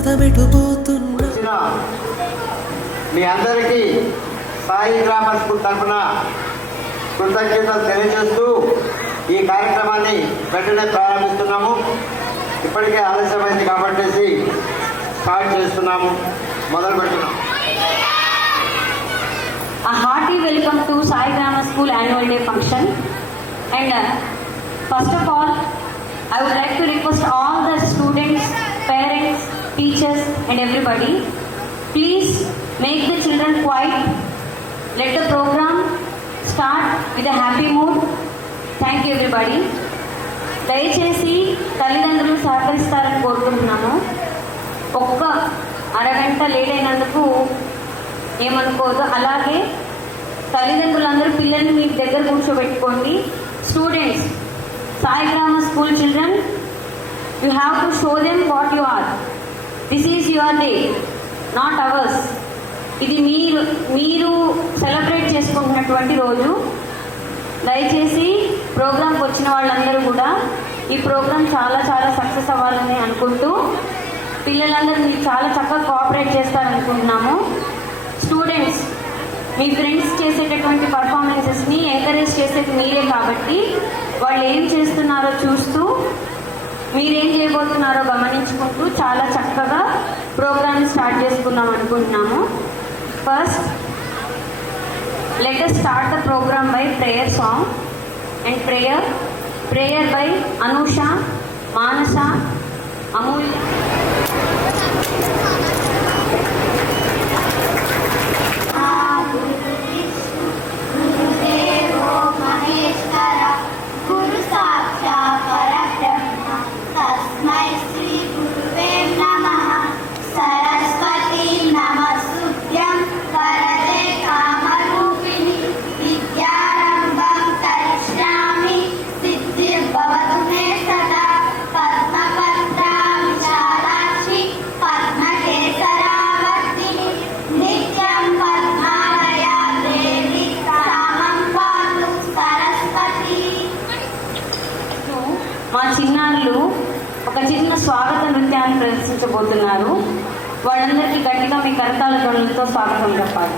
పదమెటుపోతున్నా మీ అందరికీ సాయి గ్రామ స్కూల్ తరఫున కృతజ్ఞతలు తెలియజేస్తూ ఈ కార్యక్రమాన్ని వెంటనే ప్రారంభిస్తున్నాము. ఇప్పటికే ఆలస్యమైంది కాబట్టి స్టార్ట్ చేస్తున్నాము, మొదలు పెడుతున్నాము. A hearty welcome to Sai Grammar School Annual Day function. And first of all, I would like to request all the students, parents, teachers and everybody, please make the children quiet. Let the program start with a happy mood. Thank you everybody. దయచేసి తల్లిదండ్రులు సహకరిస్తారని కోరుకుంటున్నాను. ఒక్క అరగంట late అయినందుకు ఏమనుకోదు. అలాగే తల్లిదండ్రులందరూ పిల్లల్ని మీ దగ్గర కూర్చోబెట్టుకోండి. Students, Sai Grama school children, you have to show them what you are. This is your day, not ours. ఇది మీరు సెలబ్రేట్ చేసుకుంటున్నటువంటి రోజు. దయచేసి ప్రోగ్రాంకి వచ్చిన వాళ్ళందరూ కూడా ఈ ప్రోగ్రాం చాలా చాలా సక్సెస్ అవ్వాలని అనుకుంటూ పిల్లలందరూ మీరు చాలా చక్కగా కోఆపరేట్ చేస్తారనుకుంటున్నాము. స్టూడెంట్స్, మీ ఫ్రెండ్స్ చేసేటటువంటి పర్ఫార్మెన్సెస్ని ఎంకరేజ్ చేసేది మీరే కాబట్టి వాళ్ళు ఏం చేస్తున్నారో చూస్తూ మీరేం చేయబోతున్నారో గమనించుకుంటూ చాలా చక్కగా ప్రోగ్రామ్ స్టార్ట్ చేసుకుందాం అనుకుంటున్నాము. First, let us start the program by prayer song and prayer by Anusha, Manasa, Amulya. మా చిన్నారులు ఒక చిన్న స్వాగత నృత్యాన్ని ప్రదర్శించబోతున్నారు. వాళ్ళందరికీ గట్టిగా మీ కరతాళ ధ్వనులతో స్వాగతం చెప్పాలి.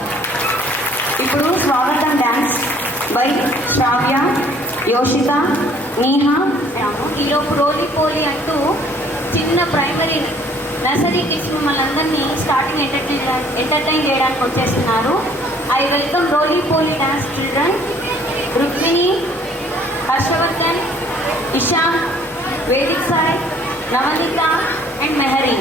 ఇప్పుడు స్వాగతం డ్యాన్స్ బై శ్రావ్య, యోషిత, నీహా. ఈలోపు రోలీ పోలీ అంటూ చిన్న ప్రైమరీ నర్సరీ కిడ్స్ మిమ్మల్ని అందరినీ స్టార్టింగ్ ఎంటర్టైన్ చేయడానికి వచ్చేస్తున్నారు. I welcome roly poly dance children Rukmini, Harshvardhan, Ishan, Vedic Sai, Navaneetha and Mehari.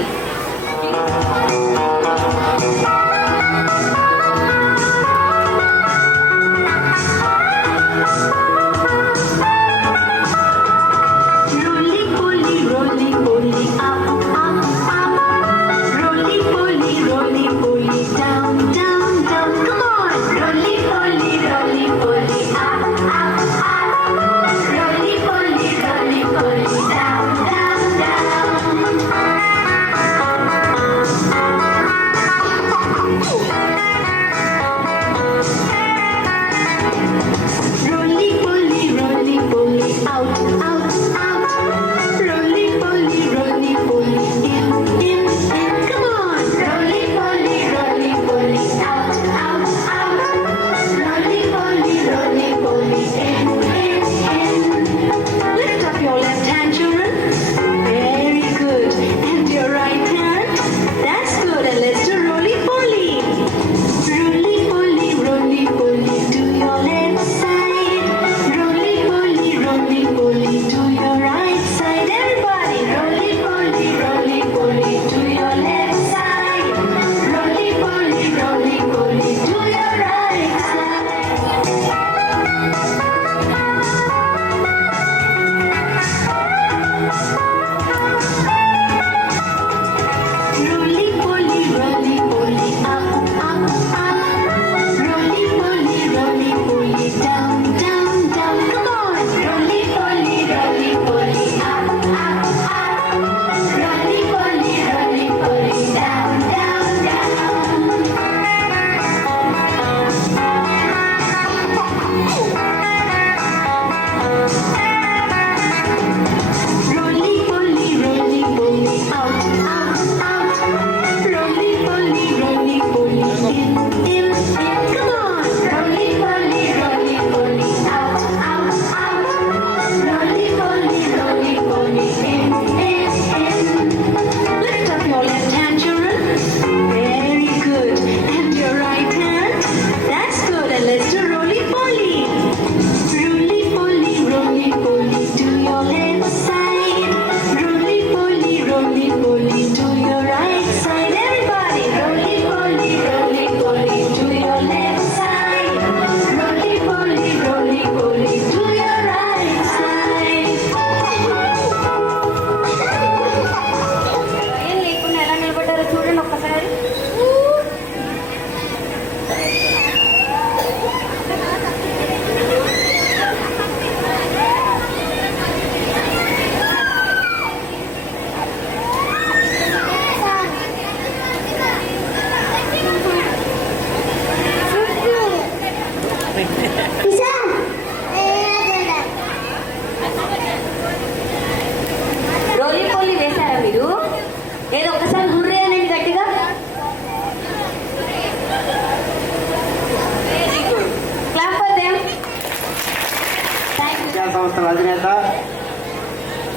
సంస్థల అధినేత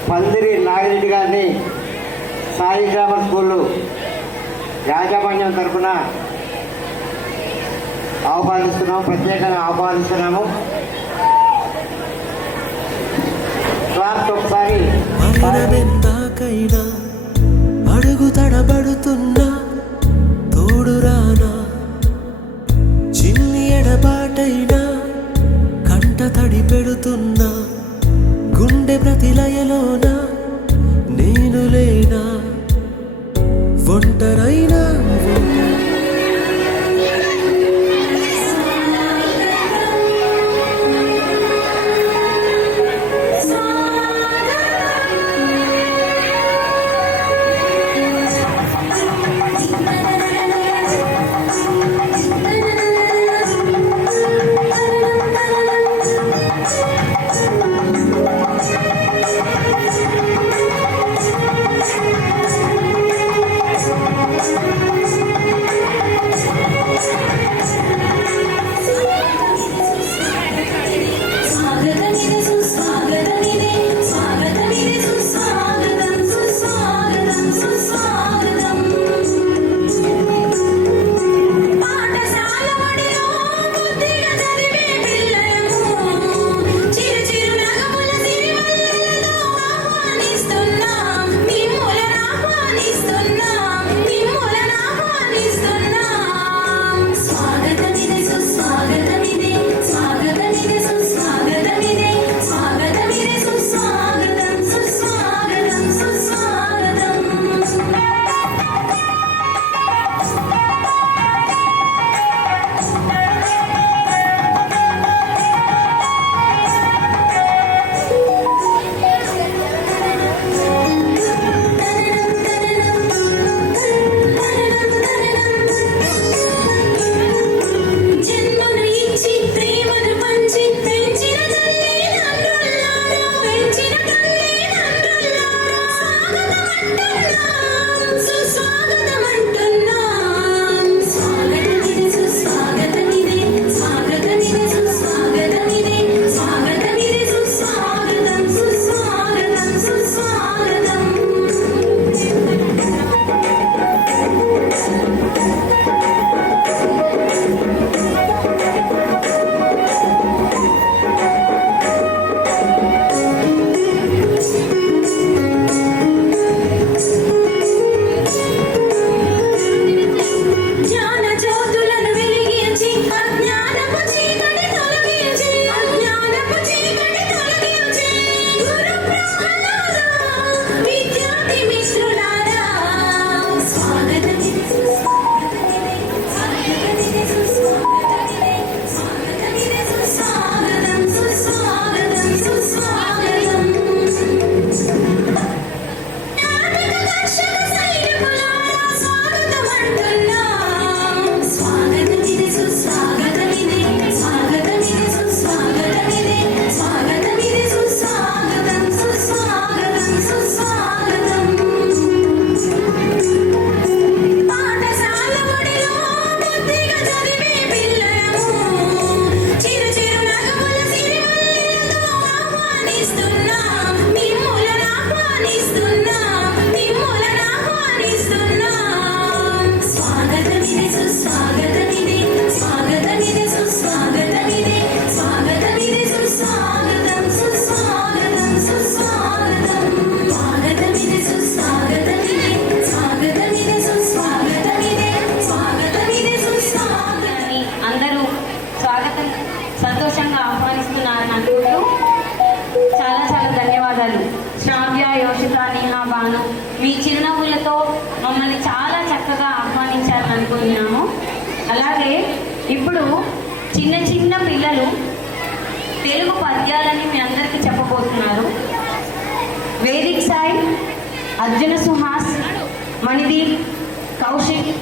పందిరి నాగిరెడ్డి గారిని సాయి గ్రామర్ స్కూళ్ళు యాజమాన్యం తరఫున ప్రత్యేకంగా ఆహ్వానిస్తున్నాము. క్లాస్ ఒకసారి అడుగు తడబడుతున్నా తోడురానా, చిన్ని ఎడబాటైనా కంట తడి పెడుతున్నా, గుండె ప్రతిలయలోన నేను లేనా, ఒంటరైనా సంతోషంగా ఆహ్వానిస్తున్నారని అనుకుంటూ చాలా చాలా ధన్యవాదాలు. శ్రావ్య, యోషిత, నేహా, భాను మీ చిరునవ్వులతో మమ్మల్ని చాలా చక్కగా ఆహ్వానించారని అనుకుంటున్నాము. అలాగే ఇప్పుడు చిన్న చిన్న పిల్లలు తెలుగు పద్యాలని మీ అందరికీ చెప్పబోతున్నారు. Vedic Sai, Arjuna Suhas, Manideep, Kaushik,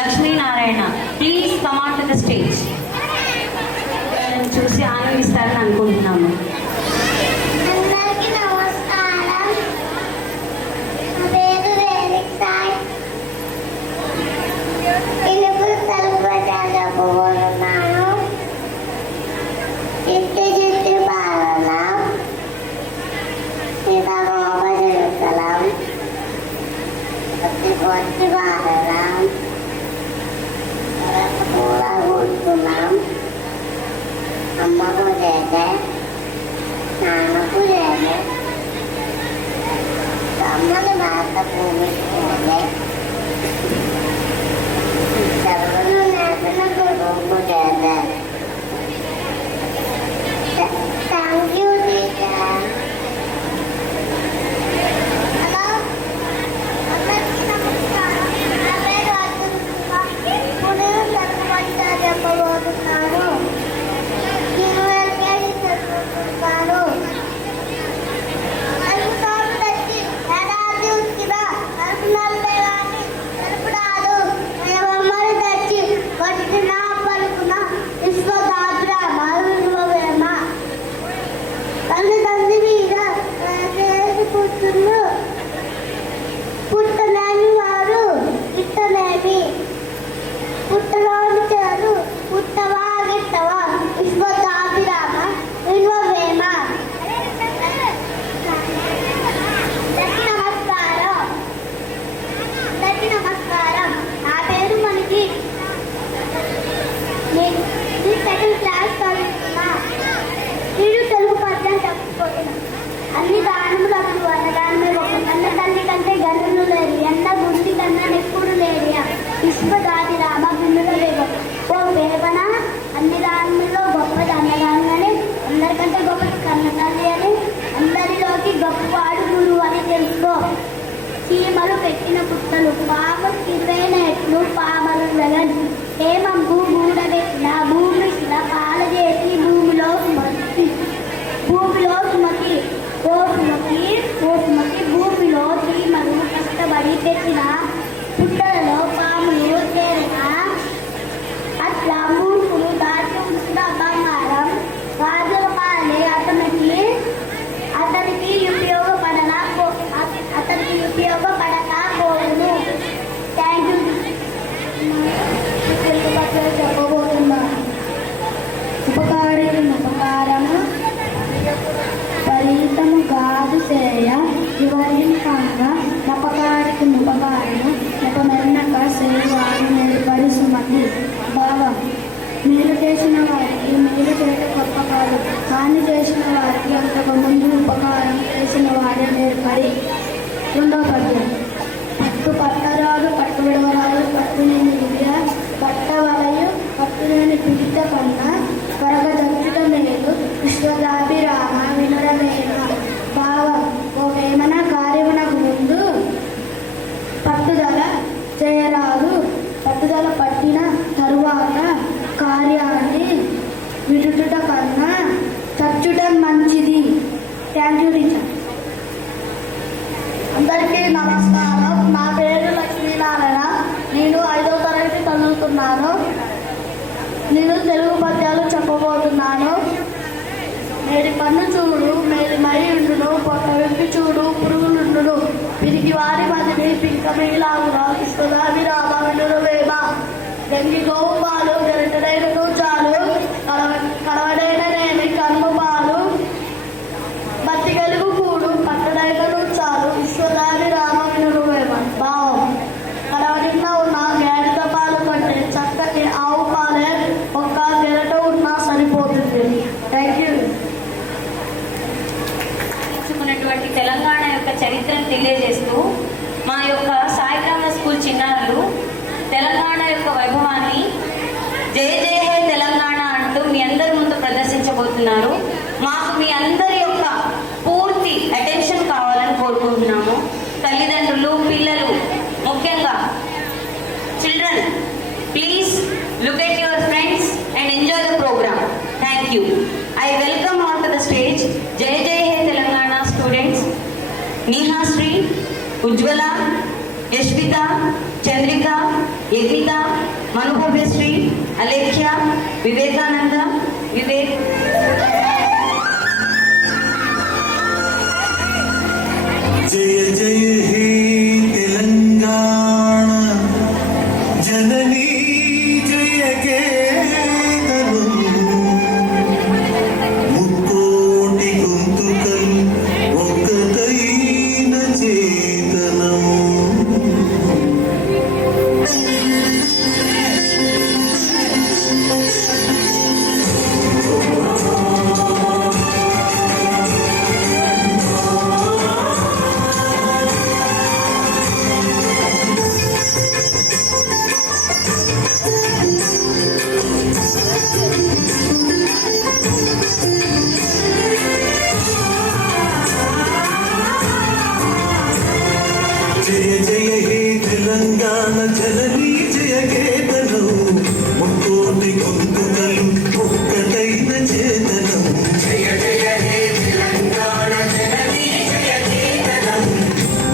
Lakshminarayana please come on to the stage. చూసి ఆనందిస్తారని అనుకుంటున్నాము. అందరికీ నమస్కారం. నా పేరు వేదిక్ సాయి. తెలుగు పద్యాలు చెప్పబోతున్నాను. చిట్టి చిట్టి బాలన లేదే, నాన్నకు లేదే, తమ్ముని భారత భూమికి లేదే, చదువును నేర్పిన గురువుకు లేదే. Thank you teacher. హలో, అందరికీ నమస్కారం. నా పేరు అర్జున్ కుమార్. ఇప్పుడు నేను చెప్పబోతున్నాను. నేను ఎల్కేజీ చదువుతున్నాను. అల్లుతాను తెచ్చి ఏడాది ఉత్తిన నలుపునలపై వాటి నలుపురాదు. బొమ్మలు తెచ్చి కొట్టిన పలుకున విశ్వదాభిరామ విశ్వవేమ. తల్లిదండ్రి మీద చేసి కూర్చుండు. పుట్టలేని వారు ఇట్టలేని, పుట్టలోని చేరు పుట్టవా గిట్టవా విశ్వదాభిరామ విశ్వవేమ. నమస్కారం. అందరికీ నమస్కారం. నా పేరు మణిజీ. నేను సెకండ్ క్లాస్ చదువుతున్నా. నేను తెలుగు పద్యం చెప్పుకుంటున్నా. అన్ని దానములకు అన్నదానమే ఒక అన్న తల్లి కంటే గన్నులు లేరు, ఎండ గుండి కన్నా నెప్పుడు లేరు. విశ్వదాభిరామ బిన్నుల వేగ ఓ వేగన. అన్ని దానముల్లో గొప్పది అన్నదానం అని, అందరికంటే గొప్పది కన్న తల్లి అని, అందరిలోకి గొప్పవాడు గురువు అని తెలుసుకో. చీమలు పెట్టిన పుట్టలు పాము తిరువైన ఎట్లు పామలు వెగన్. హేమంబు గూడబెట్టిన భూమి పాల చేసి భూమిలో సుమతి, భూమిలో సుమతి ఓ సుమతి ఓ సుమతి. భూమిలో చీమలు కష్టపడి పెట్టిన పుట్టలలో పాములు చేరిన. అట్లా మూర్ఖులు దాచి ఉంచిన బంగారం రాజుల పాలే అతనికి ఉపయోగపడకపోవును. Thank you. చెప్పబోతున్నాను. ఉపకారికి ఉపకారము ఫలితము కాదు చేయ వివరించగా, నపకారికి ఉపకారము నెపమెన్నక సేవారు నేర్పడి సుమతి. భావం: మేలు చేసిన వారికి మేలు చేయడం గొప్ప కాదు, హాని చేసిన వారికి అంతకు ముందు ఉపకారం చేసిన వాడే నేర్పడి. రెండవ పద్యం. పట్టు పట్టరాదు పట్టు విడవరాదు పట్టులేని విద్య, పట్టవలయు పట్టులేని పీడిత కన్నా కరగదచ్చుట మేలు విశ్వదాభిరామ వినురవేమ. భావం: ఓ వేమన, కార్యమునకు ముందు పట్టుదల చేయరాదు, పట్టుదల పట్టిన తరువాత కార్యాన్ని విడుట కన్నా చచ్చుట మంచిది. Thank you teacher. అందరికీ నమస్కారం. నా పేరు లక్ష్మీనారాయణ. నేను 5వ తరగతి చదువుతున్నాను. నేను తెలుగు పద్యాలు చెప్పబోతున్నాను. మేడి పన్ను చూడు మేడి మై ఉండును, పొట్ట వెంపి చూడు పురుగులుండును, పిరికి వారి మదిని పింక మిగిలాగున విశ్వదాభిరామ వినురవేమ. గంగి గోవు పాలు గరిటెడైనను చాలు, కడవడైననేమి కన్ను పాలు, బత్తి గలుగు కూడు పట్టడైనను చాలు విశ్వదాభిరామ వినురవేమ. భావం: కడవడిన్న ఉన్న గేదె పాలు కంటే చక్కటి ఆవు పాలే ఒక్క గెరట ఉన్నా సరిపోతుంది. Thank you. తెలంగాణ యొక్క చరిత్రను తెలియజేస్తూ మా యొక్క సాయిగ్రామ స్కూల్ చిన్నారులు తెలంగాణ యొక్క వైభవాన్ని జయ జయ హే తెలంగాణ అంటూ మీ అందరి ముందు ప్రదర్శించబోతున్నారు. మాకు మీ అందరి యొక్క పూర్తి అటెన్షన్ కావాలని కోరుకుంటున్నాము. తల్లిదండ్రులు, పిల్లలు, ముఖ్యంగా children, please look at your friends and enjoy the programme. Thank you. I welcome onto the stage Jai Jai Hai Telangana students Neha-Sri, Ujjwala, Yashvita, Chandrika, Yegita, Manubhavya-Sri, Alekhya, Vivekananda, Vivek. జయ జయ హే తెలంగాణ జననీ జయ కేతనం, ముక్కోటి గొంతుకల్ ఒక్కటైన చేతనం. తెలంగాణ జననీ జయకేతనం ముక్కోటి గొంతుకలు ఒక్కటైన చేతనం జయ జయ హే తెలంగాణ జననీ జయకేతనం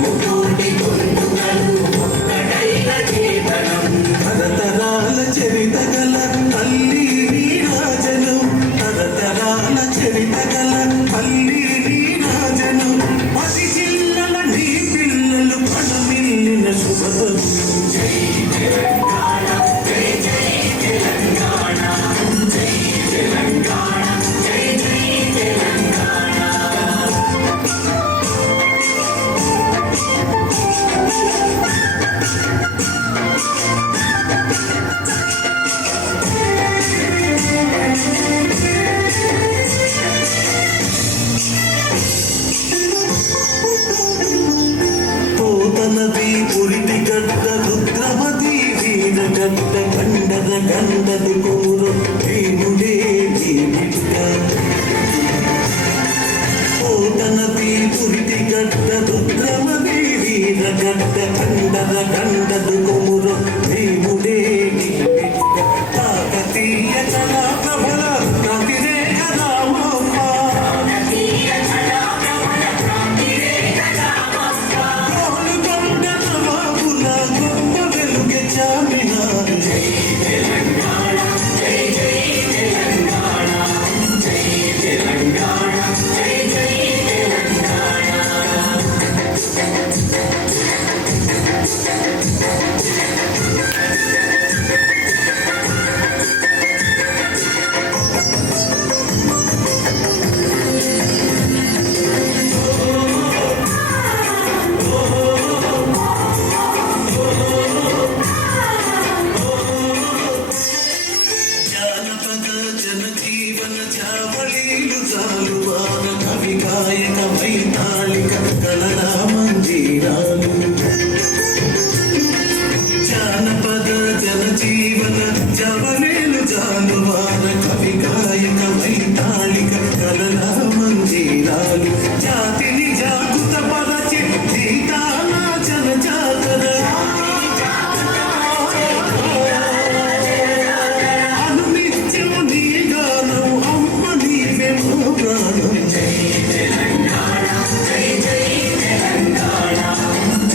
ముక్కోటి గొంతుకలు ఒక్కటైన చేతనం తరతరాల చరిత గల తల్లి నీరాజనం తరతరాల చరిత గల తల్లి నీరాజనం పది జిల్లల నీ పిల్లలు పడమిల్లిన శుభతం జై తెలంగాణ జై జై తెలంగాణ జై తెలంగాణ జై జై తెలంగాణ పోతనది పురిటి గడ్డ రుద్రమది వీర గడ్డ గండద గండది కూర భీముడే భీమిట్ట పోతనది పురిటి గడ్డ రుద్రమది వీర గడ్డ గండద గండది కూర భీముడే భీమిట్ట కాకతీయ కళా ప్రబల కాకిరే రామమ్మ గోల్కొండ నవాబుల గొప్ప వెలుగె చామినారు జై తెలంగాణ జై జై తెలంగాణ జై తెలంగాణ జై జై తెలంగాణ జానపద జనజీవన చావళీలు చాలువాన కవి గాయక వైతాళిక కలరా మంజీరాలు జానపద జనజీవన చావళీలు చాలువాన కవి గాయక వైతాళిక కలరా మంజీరాలు జాతిని జాగృత పరచి గీతాల జనజాతర అనునిత్యం నీ గానం అమ్మ నీవే మా ప్రాణం జై తెలంగాణ జై జై తెలంగాణ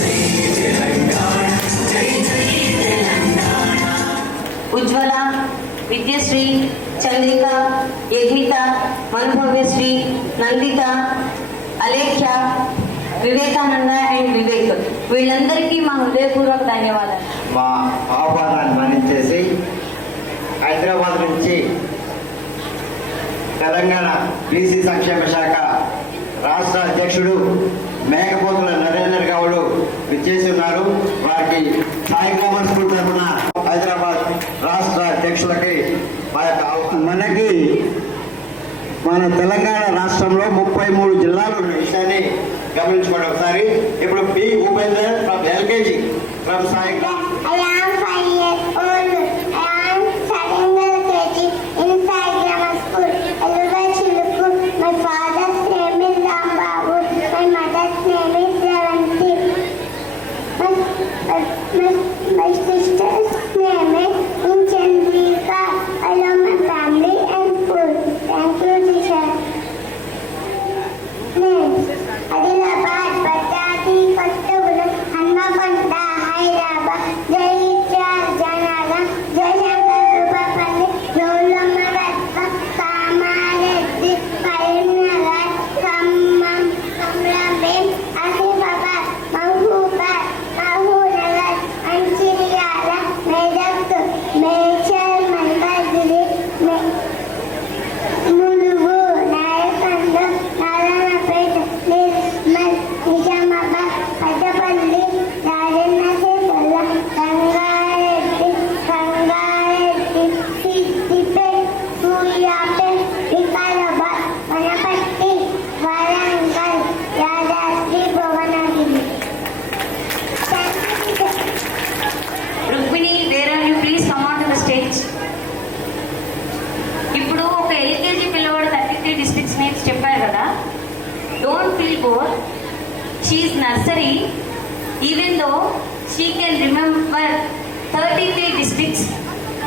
జై తెలంగాణ జై జై తెలంగాణ ఉజ్వల, విద్యశ్రీ, చంద్రిక, యజ్ఞిత, మనుభవ్యశ్రీ, నందిత, అలేఖ్య, వివేకానంద అండ్ వివేక్, వీళ్ళందరికీ మా హృదయపూర్వక ధన్యవాదాలు. మా ఆహ్వానాన్ని మన్నించేసి హైదరాబాద్ నుంచి తెలంగాణ బీసీ సంక్షేమ శాఖ రాష్ట్ర అధ్యక్షుడు మేకపోతుల నరేంద్ర గౌడ్ విచ్చేసి ఉన్నారు. వారికి సాయి గ్రామర్ స్కూల్ తరఫున హైదరాబాద్ రాష్ట్ర అధ్యక్షులకి మా యొక్క మనకి మన తెలంగాణ రాష్ట్రంలో 33 జిల్లాలు ఉన్న విషయాన్ని గమనించుకోండి ఒకసారి. ఇప్పుడు P Upender from LKG from Sai I am 5 years old. I am studying LKG in Sai Grammar School. Eluga Chiluku. My father's name is Rambabu. My mother's name is Ravanti. My sister's name is Chandrika. I love my family and school. Thank you, teacher. Names: Adilabad, Patati, Kottagulu, Hanmakonda, Hyderabad, Jayitra, Janaga, Jayashankar, Rupapalli, Yollamma Ratna, Kamareddy, Karimnagar, Khammam, Kamrabad, Asifabad, Mahbubad, Mahbubnagar, Manchirial,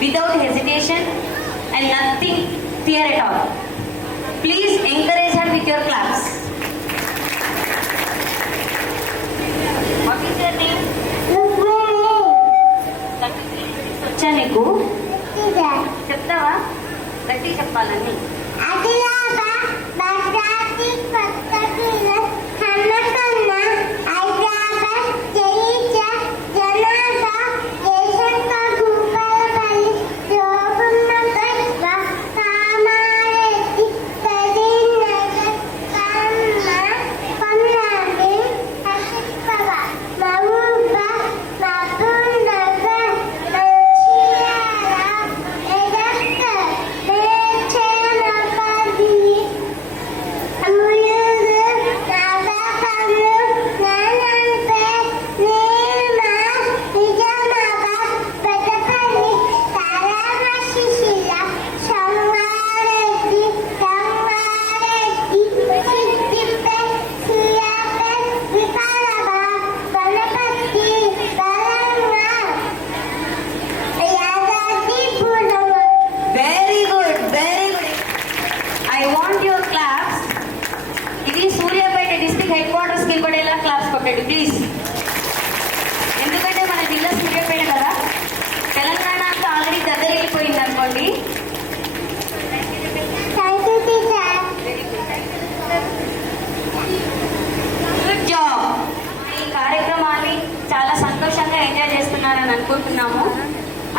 without hesitation and nothing fear at all. Please encourage her with your claps. What is your name? వచ్చా నీకు చెప్తావా? గట్టి చెప్పాలని. Very good, very good. I want your claps. ఇది Suryapet district head quarters కి పడేలా claps కొట్టండి please. ఎందుకంటే మన జిల్లా సూర్యాపేట కదా, తెలంగాణ అంతా ఆల్రెడీ దగ్గర వెళ్ళిపోయింది అనుకోండి. Good job. ఈ కార్యక్రమాన్ని చాలా సంతోషంగా ఎంజాయ్ చేస్తున్నారని అనుకుంటున్నాము.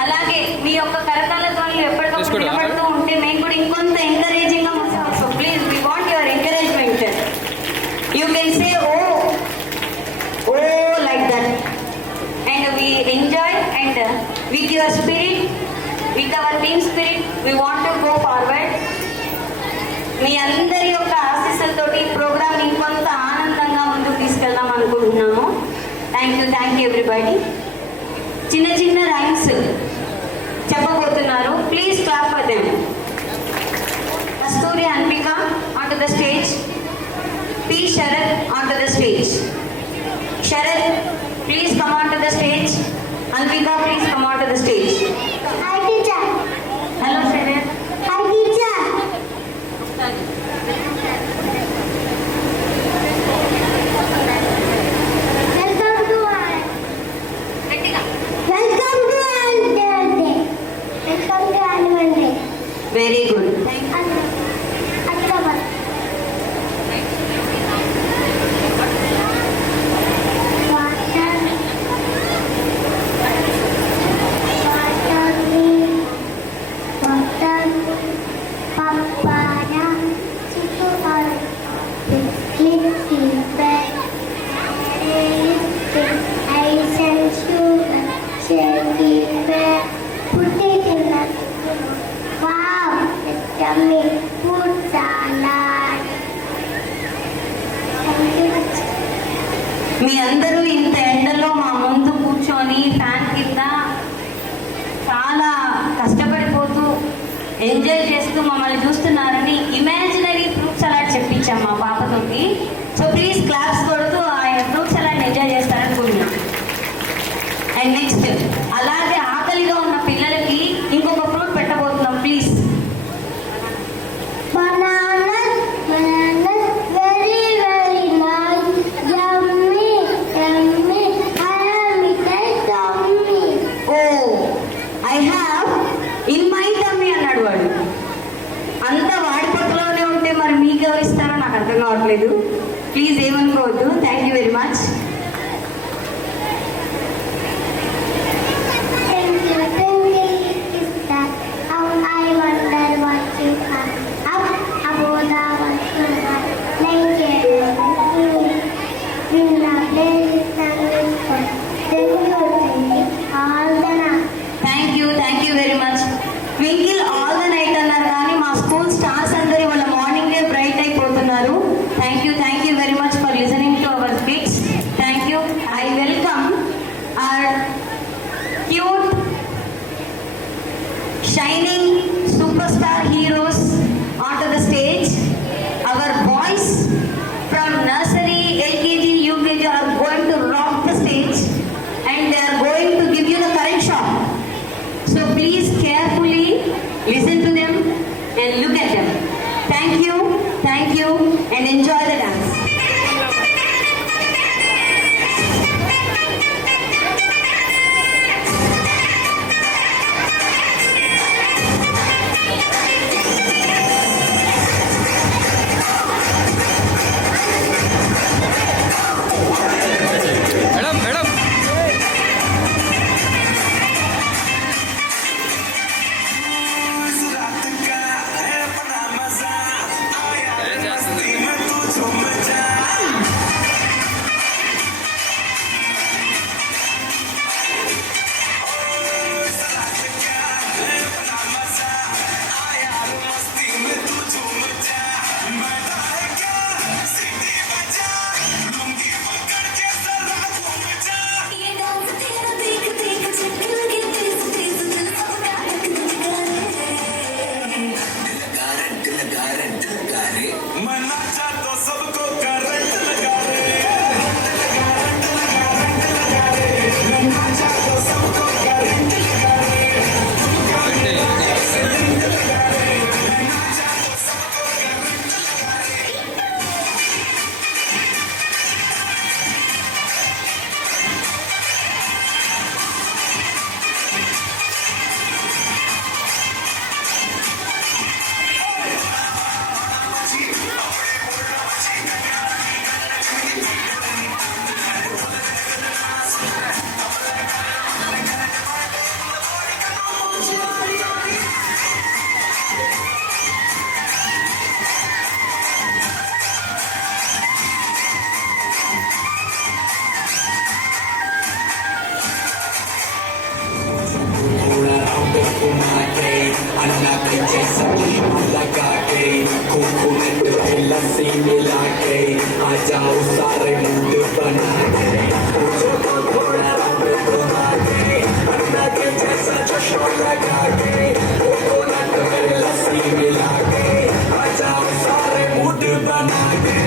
అలాగే మీ యొక్క కరతాళ ధ్వనులు ఎప్పటికప్పుడు వినపడుతూ ఉంటే మేము కూడా ఇంకొంత ఎంకరేజింగ్ గా ఉంటాం. So please we want your encouragement. You can say oh oh like that and we enjoy and with your spirit, with our team spirit we want to go forward. మీ అందరి యొక్క ఆశీస్సులతోటి ప్రోగ్రామ్ ఇంకొంత ఆనందంగా ముందుకు తీసుకెళ్దాం అనుకుంటున్నాము. Thank you everybody. చిన్న చిన్న రైమ్స్ చెప్పబోతున్నారు. Please clap for them. Kasturi Anvika onto the stage. P Sharad onto the stage. Sharad, please come onto the stage. Anvika, please come onto the stage. Hi teacher. Hello Sharad. Hi teacher. Welcome to our గట్టిగా. Welcome to annual day. Welcome to annual day. Very good. October. Papaya, chicken curry, biscuit, bread, ice and sugar, shaky bread, put it in the wow, it's yummy food salad. Thank you. మీ అందరూ ఇంత ఎండలో మా ముందు కూర్చొని fan కింద చాలా కష్టపడిపోతూ enjoy చేస్తూ మమ్మల్ని చూస్తున్నారని ఇమాజినరీ ఫ్రూట్ సలాడ్ చెప్పించాం మా పాపతోటి. సో ప్లీజ్ క్లాప్స్ కొడుతూ ఆయన ఫ్రూట్ సలాడ్ ఎంజాయ్ చేస్తారనుకుంటున్నాం. అండ్ నెక్స్ట్ అలాగే ఆకలిగా ఉన్న పిల్లలకి ఇంకొక ఫ్రూట్ పెట్టబోతున్నాం please. Bananas, very, very nice, yummy, yummy, I am tummy. Oh I have in my tummy అన్నాడు వాడు. అంత వాడి పక్కలోనే ఉంటే మరి మీకు ఎవరు ఇస్తారో నాకు అర్థం కావట్లేదు. ప్లీజ్ ఏమనుకోవద్దు. Thank you very much. Thank you, sister. How I wonder what you have. Up above the what you have. Like in the place and for. Thank you, all the night. Thank you very much. Twinkle all the night అన్నారు కానీ మా school stars అందరూ వాళ్ళ మార్నింగే bright అయిపోతున్నారు. Thank you very much for listening to our speech. Thank you. I welcome our cute shining super star heroes onto the stage. Our boys from nursery, LKG, UKG are going to rock the stage and they are going to give you the current shock. So please care घुमा के अन्ना के जैसा चश्मा लगा के coconut की लस्सी मिला के आ जाओ सारे मूड बना के मुझे तो थोड़ा रंग घुमा के अन्ना के जैसा चश्मा लगा के कोकोनट की लस्सी मिला के आ जाओ सारे मूड बना के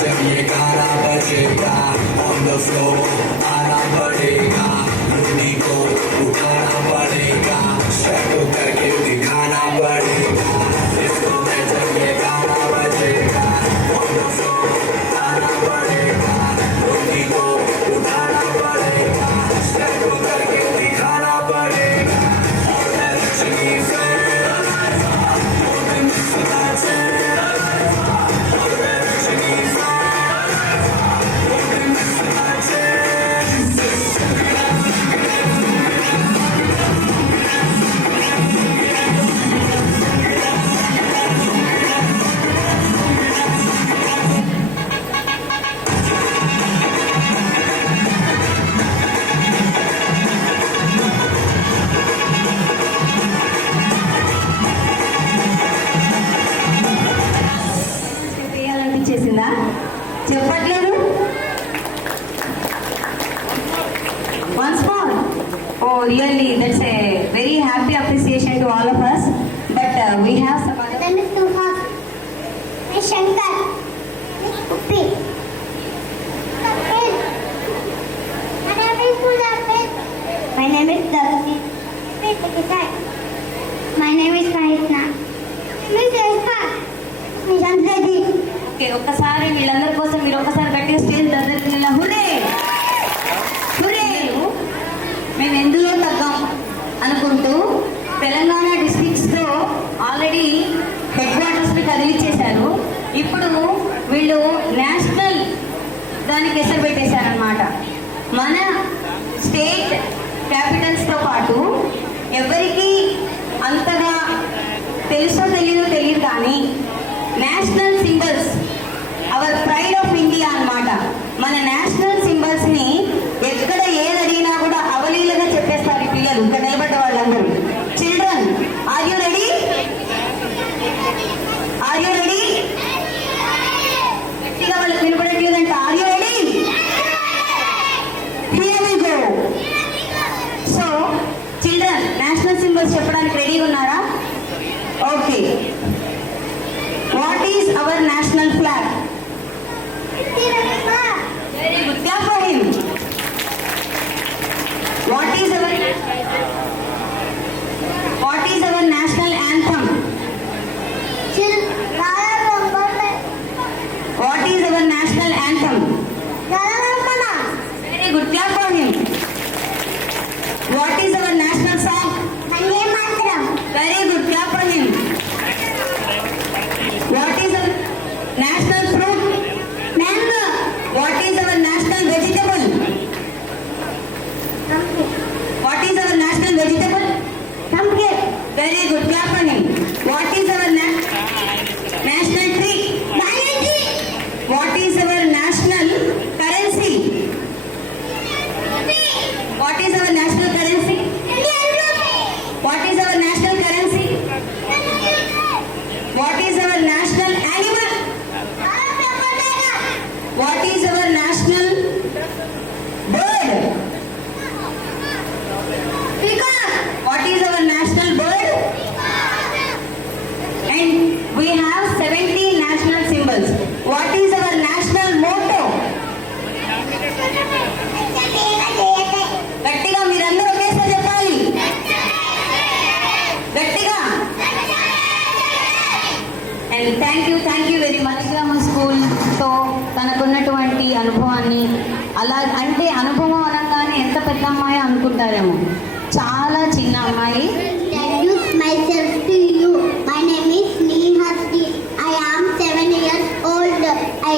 जब ये गाना बजेगा on the floor आना पड़ेगा मुन्नी को उठाना पड़ेगा शर्ट करके दिखाना पड़ेगा इसको में जब ये गाना बजेगा on the floor आना पड़ेगा मुन्नी को उठाना पड़ेगा शर्ट करके दिखाना पड़ेगा చేయాలనిపించేసిందా? చెప్పట్లేదు. Once more. Oh, really, that's a very happy appreciation to all of us. But we have some other. My name is Suha. My Shankar. Uppi. My name is Mudapit. My name is Dapti. My name is Mahitna. My name is Esha. My Chandradhi. Okay, ఒక్కసారి వీళ్ళందరి కోసం మీరు ఒక్కసారి గట్టిగా stage దగ్గరికి హురే హురే. మేము ఎందులో తగ్గాం అనుకుంటూ తెలంగాణ డిస్ట్రిక్ట్స్లో ఆల్రెడీ హెడ్ క్వార్టర్స్ని కదిలిచ్చేశారు. ఇప్పుడు వీళ్ళు నేషనల్ దానికి ఎసరు పెట్టేశారనమాట. మన స్టేట్ క్యాపిటల్స్తో పాటు ఎవరికి అంతగా తెలుసో తెలియదు కానీ national symbols hour pride of India అన్నమాట. మన నేషనల్ సింబల్స్ ని ఎక్కడ ఏది అడిగినా కూడా అవలీలగా చెప్పేస్తారు ఈ పిల్లలు, ఇక్కడ నిలబడ్డ వాళ్ళందరూ. Children, are you ready? Are you ready? గట్టిగా వాళ్ళకి వినపడట్లేదంట. Are you ready? Here we go. So children, national symbols చెప్పడానికి రెడీగా ఉన్నారా? Okay. What is our national flag? Very good. Clap for him. What is our national anthem? What is our national anthem? Very good. Clap for him. What is our national song? Very good. Clap for him. What is our national fruit? Mango. What is our national vegetable? What is our national vegetable? Pumpkin. Very good. Clap on him. What is our national tree? Banyan tree. What is our national currency? What is our national currency? What is our national currency? What is our national animal? What is our national bird? Peacock. What is our national bird? And we have 70 national symbols. What is our national motto? గట్టిగా మీరందరూ ఒకేసారి చెప్పాలి. గట్టిగా. And thank you very much. మా స్కూల్తో తనకున్నటువంటి అనుభవాన్ని, అలా అంటే అనుభవం అనగానే ఎంత పెద్ద అమ్మాయి అనుకుంటారేమో, చాలా చిన్న అమ్మాయి. Introduce myself to you. My name is Nihati. I am 7 years old. I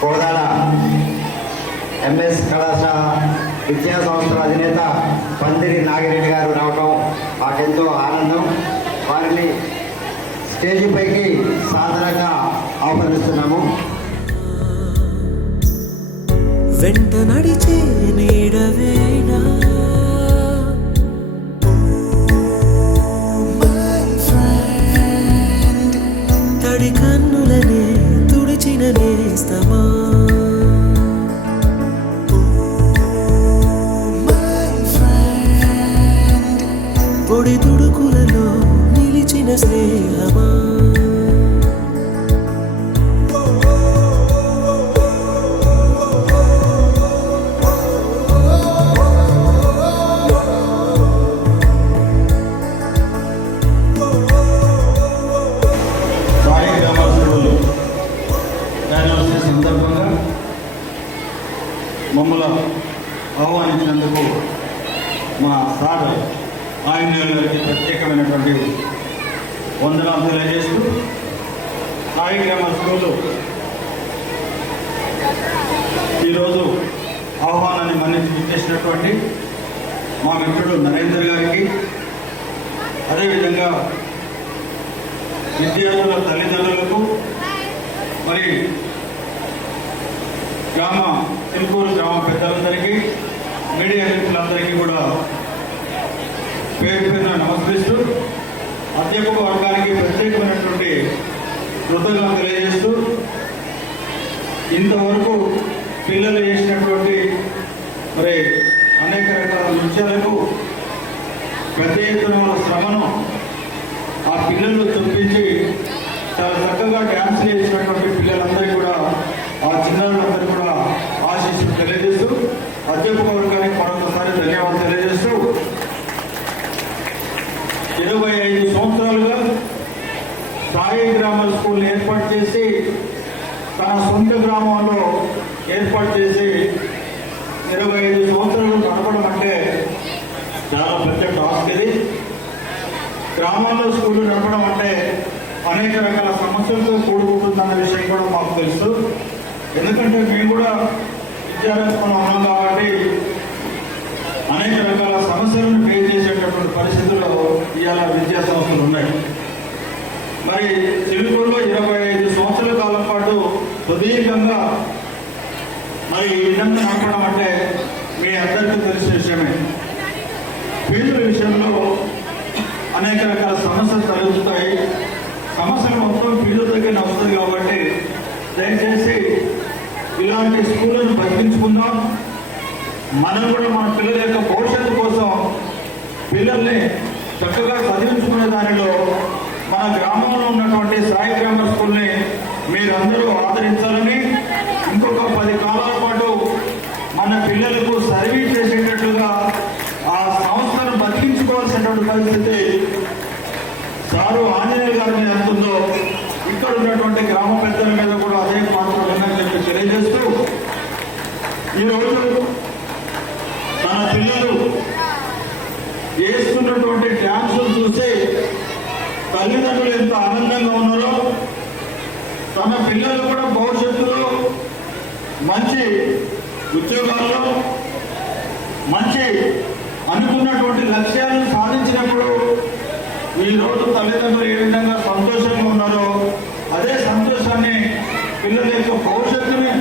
Kodad MS కళాశాల విద్యా సంస్థల అధినేత పందిరి నాగిరెడ్డి గారు రావటం మాకెంతో ఆనందం. వారిని స్టేజీ పైకి సాదరంగా ఆహ్వానిస్తున్నాము. వెంట నడిచే నీడవేనా తడి కన్నులనే తుడిచిన నేస్తమా పొడి తుడుకులలో నిలిచిన స్నేహమా సందర్భంగా మమ్మల్ని ఆహ్వానించినందుకు మా సార్ ఆంజనేయులు గారికి ప్రత్యేకమైనటువంటి వందనాలు తెలియజేస్తూ సాయి గ్రామర్ స్కూలు ఈరోజు ఆహ్వానాన్ని మన్నించి చేసినటువంటి మా మిత్రుడు నరేందర్ గారికి, అదేవిధంగా విద్యార్థుల తల్లిదండ్రులకు, మరి చిలుకూరు గ్రామ పెద్దలందరికీ, మీడియా మిత్రులందరికీ కూడా పేరు పేరున నమస్కరిస్తూ అధ్యాపక వర్గానికి ప్రత్యేకమైనటువంటి కృతజ్ఞతలు తెలియజేస్తూ ఇంతవరకు పిల్లలు చేసినటువంటి మరి అనేక రకాల విషయాలకు పెద్ద ఎత్తున వాళ్ళ శ్రమను ఆ పిల్లలు చూపించి చాలా చక్కగా డ్యాన్స్ చేసినటువంటి పిల్లలందరికీ కూడా, ఆ చిన్నారులందరూ కూడా ఆశీస్సులు తెలియజేస్తూ అధ్యాపక వర్గానికి మరొకసారి ధన్యవాదాలు తెలియజేస్తూ 25 సంవత్సరాలుగా సాయి గ్రామర్ స్కూల్ ఏర్పాటు చేసి తన సొంత గ్రామంలో ఏర్పాటు చేసి 25 సంవత్సరాలు నడపడం అంటే చాలా పెద్ద టాస్క్. ఇది గ్రామాల్లో స్కూళ్ళు నడపడం అంటే అనేక రకాల సమస్యలతో కూడుకుంటుందన్న విషయం కూడా మాకు తెలుసు. ఎందుకంటే మేము కూడా విద్యారంగంలో ఉన్నాం కాబట్టి అనేక రకాల సమస్యలను ఫేస్ చేసేటటువంటి పరిస్థితుల్లో ఇవాళ విద్యా సంస్థలు ఉన్నాయి. మరి చిలుకూరులో 25 సంవత్సరాల కాలం పాటు సుదీర్ఘంగా మరి ఈ విధంగా నడపడం అంటే మీ అందరికీ తెలిసిన విషయమే. ఫీజుల విషయంలో అనేక రకాల సమస్యలు కలుగుతాయి. సమస్యలు మొత్తం ఫీజుల దగ్గర వస్తుంది కాబట్టి దయచేసి ఇలాంటి స్కూళ్ళను బతికించుకుందాం. మనం కూడా మన పిల్లల యొక్క భవిష్యత్తు కోసం పిల్లల్ని చక్కగా చదివించుకునే దానిలో మన గ్రామంలో ఉన్నటువంటి సాయి గ్రామర్ స్కూల్ని మీరందరూ ఆదరించాలని, ఇంకొక 10 కాలాల పాటు మన పిల్లలకు సర్వీస్ చేసేటట్లుగా ఆ సంస్థను బతికించుకోవాల్సినటువంటి పరిస్థితి సారు ఆంజనేయులు గారి మీద ఎంతుందో ఇక్కడ ఉన్నటువంటి గ్రామ పెద్దల మీద కూడా అదే పాత్ర ఉందని చెప్పి తెలియజేస్తూ, ఈరోజు తన పిల్లలు వేస్తున్నటువంటి డ్యాన్సులు చూసి తల్లిదండ్రులు ఎంత ఆనందంగా ఉన్నారో, తన పిల్లలు కూడా భవిష్యత్తులో మంచి ఉద్యోగాల్లో మంచి అనుకున్నటువంటి లక్ష్యాలను సాధించినప్పుడు ఈరోజు తల్లిదండ్రులు ఏ విధంగా సంతోషంగా ఉన్నారో అదే సంతోషాన్ని పిల్లల యొక్క భవిష్యత్తుని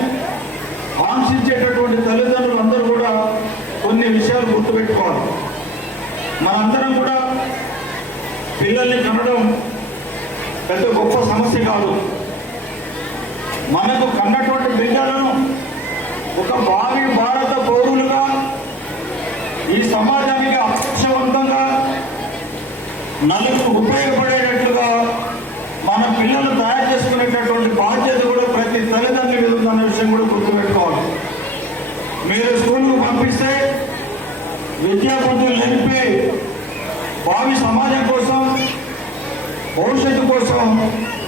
ఆశించేటటువంటి తల్లిదండ్రులు అందరూ కూడా కొన్ని విషయాలు గుర్తుపెట్టుకోవాలి. మనందరం కూడా పిల్లల్ని కనడం పెద్ద గొప్ప సమస్య కాదు. మనకు కన్నటువంటి బిడ్డలను ఒక భావి భారత పౌరులుగా ఈ సమాజానికి ఆదర్శవంతంగా నలుగురు ఉపయోగపడేటట్లుగా మన పిల్లలు తయారు చేసుకునేటటువంటి బాధ్యత కూడా ప్రతి తల్లిదండ్రుల మీద ఉందన్న విషయం కూడా గుర్తుపెట్టుకోవాలి. మీరు స్కూల్కు పంపిస్తే విద్యాబుద్ధులు నేర్పి భావి సమాజం కోసం భవిష్యత్తు కోసం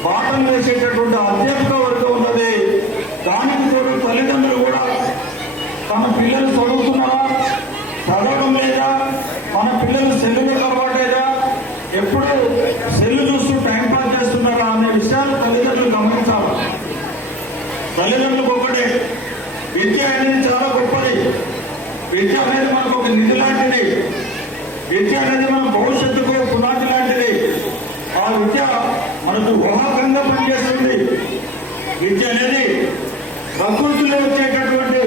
బాటలు వేసేటటువంటి అధ్యాపక వర్గం ఉన్నది. దానికి తోడు తల్లిదండ్రులు కూడా తమ పిల్లలు చదువుతున్నారా, చదవడం లేదా, మన పిల్లలు సెల్లుకు అలవాటేదా, ఎప్పుడు సెల్లు చూస్తూ టైంపాస్ చేస్తున్నారా అనే విషయాలు తల్లిదండ్రులు గమనించాలి. తల్లిదండ్రులకు ఒకటే, విద్య అనేది చాలా గొప్పది. విద్య అనేది మనకు ఒక నిధి లాంటిది. విద్య అనేది మన భవిష్యత్తుకు పునాది లాంటిది. ఆ విద్య మనకు వాహకంగా పనిచేస్తుంది. విద్య అనేది ప్రకృతిలో వచ్చేటటువంటి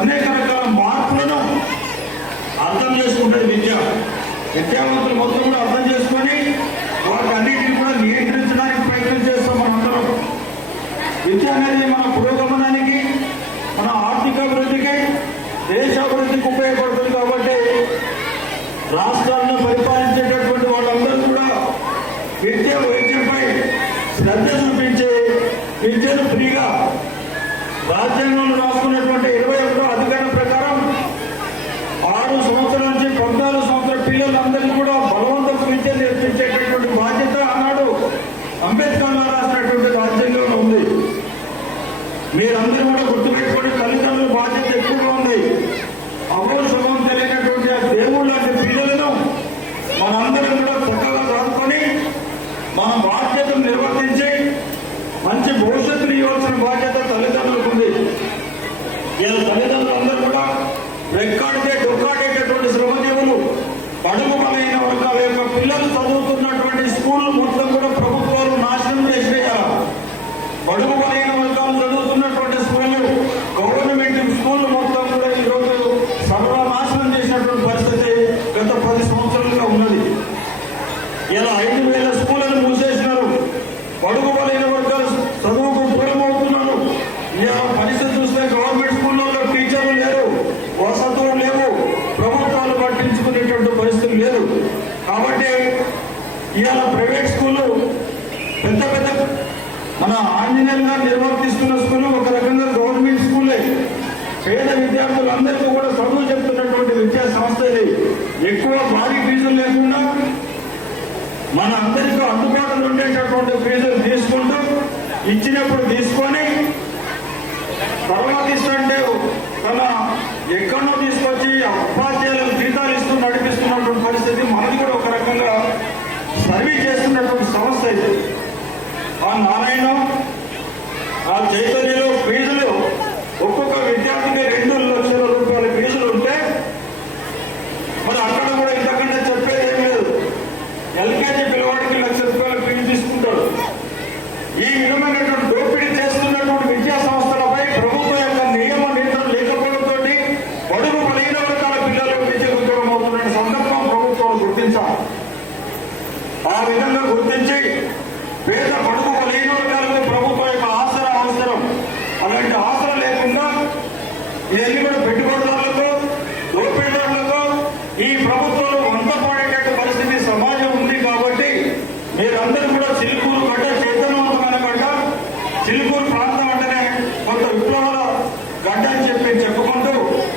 అనేక రకాల మార్పులను అర్థం చేసుకుంటుంది విద్య. విద్యావంతులు మొత్తం కూడా అర్థం చేసుకొని వాటన్నిటిని కూడా నియంత్రించడానికి ప్రయత్నం చేస్తాం మనందరం. విద్య అనేది మన పురోగమనానికి, మన ఆర్థిక అభివృద్ధికి, దేశాభివృద్ధికి ఉపయోగపడుతుంది. కాబట్టి రాష్ట్రాలను పరిపాలించేటటువంటి వాళ్ళందరూ కూడా విద్య వైద్యంపై శ్రద్ధ చూపించి విద్యను ఫ్రీగా రాజ్యాంగంలో రాసుకున్నటువంటి 21వ అధికరణ ప్రకారం 6 సంవత్సరాల నుంచి 14 సంవత్సరాల పిల్లలందరినీ కూడా బలవంతపు విద్య నేర్పించేటటువంటి బాధ్యత ఆనాడు అంబేద్కర్ గారు రాసినటువంటి రాజ్యాంగంలో ఉంది. మీరందరూ కూడా గుర్తుపెట్టుకుని తల్లిదండ్రుల బాధ్యత ఎక్కువగా ఉంది. అభోషమం తెలియనటువంటి ఆ దేవుళ్ళ పిల్లలను మనందరం కూడా చక్కగా దాచుకొని మన బాధ్యతను నిర్వర్తించి మంచి భవిష్యత్తును ఇవ్వాల్సిన బాధ్యత తల్లిదండ్రులకు ఉంది. ఇలా తల్లిదండ్రులందరూ కూడా రెక్కాడితే డొక్కాడేటటువంటి శ్రమజీవులు, బడుగు బలైన వర్గాల యొక్క పిల్లలు చదువుతున్నటువంటి స్కూళ్ళు మొత్తం కూడా ప్రభుత్వాలు నాశనం చేసేయాలి. బడుగు బలైన వర్గాలు చదువుతున్నటువంటి స్కూళ్ళు, గవర్నమెంట్ స్కూళ్ళు మొత్తం కూడా ఈరోజు సర్వనాశనం చేసినటువంటి పరిస్థితి గత 10 సంవత్సరాలుగా ఉన్నది. ఇలా 5,000 స్కూళ్లను మూసేసినారు. బడుగు బలైన వర్గాలు చదువుకు దూరం అవుతున్నారు. ఇలా పరిస్థితి చూస్తే గవర్నమెంట్ స్కూళ్ళలో టీచర్లు లేరు, వసతులు లేవు, ప్రభుత్వాలు పట్టించుకునేటువంటి పరిస్థితులు లేదు. కాబట్టి ఇవాళ ప్రైవేట్ స్కూళ్ళు పెద్ద పెద్ద మన ఆంజనేయులు గారు నిర్వర్తిస్తున్న స్కూళ్ళు ఒక రకంగా గవర్నమెంట్ స్కూలే. పేద విద్యార్థులందరికీ కూడా చదువు చెప్తున్నటువంటి విద్యా సంస్థ ఇది. ఎక్కువ భారీ ఫీజులు లేకుండా మన అందరికీ అందుబాటులో ఉండేటటువంటి ఫీజులు తీసుకుంటూ ఇచ్చినప్పుడు తీసుకొని తర్వాత ఇస్తుంటే తన ఎక్కడో తీసుకొచ్చి ఉపాధ్యాయులకు జీతాలు ఇస్తూ నడిపిస్తున్నటువంటి పరిస్థితి మనది కూడా ఒక రకంగా సర్వీస్ చేస్తున్నటువంటి సంస్థ ఇది. ఆ నారాయణ, ఆ చైతన్యలో ఫీజులు ఒక్కొక్క విద్యార్థికి 2 లక్షల రూపాయల ఫీజులు ఉంటే మరి అక్కడ కూడా ఇంతకంటే చెప్పేది ఏం లేదు. ఎల్కేజీ పిల్లవాడికి 1 లక్ష రూపాయల ఫీజు తీసుకుంటాడు. ఈ విధమైనటువంటి దోపిడీ చేస్తున్నటువంటి విద్యా సంస్థలపై ప్రభుత్వం యొక్క నియమ నియంత్రణ లేకపోవడంతో బడుగు బలైన వర్గాల పిల్లలకు విద్యకు దూరం అవుతున్న సందర్భం ప్రభుత్వాలు గుర్తించాలి. ఆ విధంగా గుర్తించి పేద బడుగు బలైన వర్గాలకు ప్రభుత్వం యొక్క ఆసరా అవసరం. అలాంటి ఆసరా లేకుండా ఇవన్నీ కూడా పెట్టుబడిదారులకు, దోపిడీదారులకు ఈ ప్రభుత్వంలో వంత పడేటట్టు పరిస్థితి సమాజం ఉంది. కాబట్టి మీరందరూ కూడా చిలుకూరు గడ్డ చైతన్యవంతమైన గడ్డ, చిలుకూరు ప్రాంతం అంటేనే కొంత విప్లవాల గడ్డ అని చెప్పుకుంటూ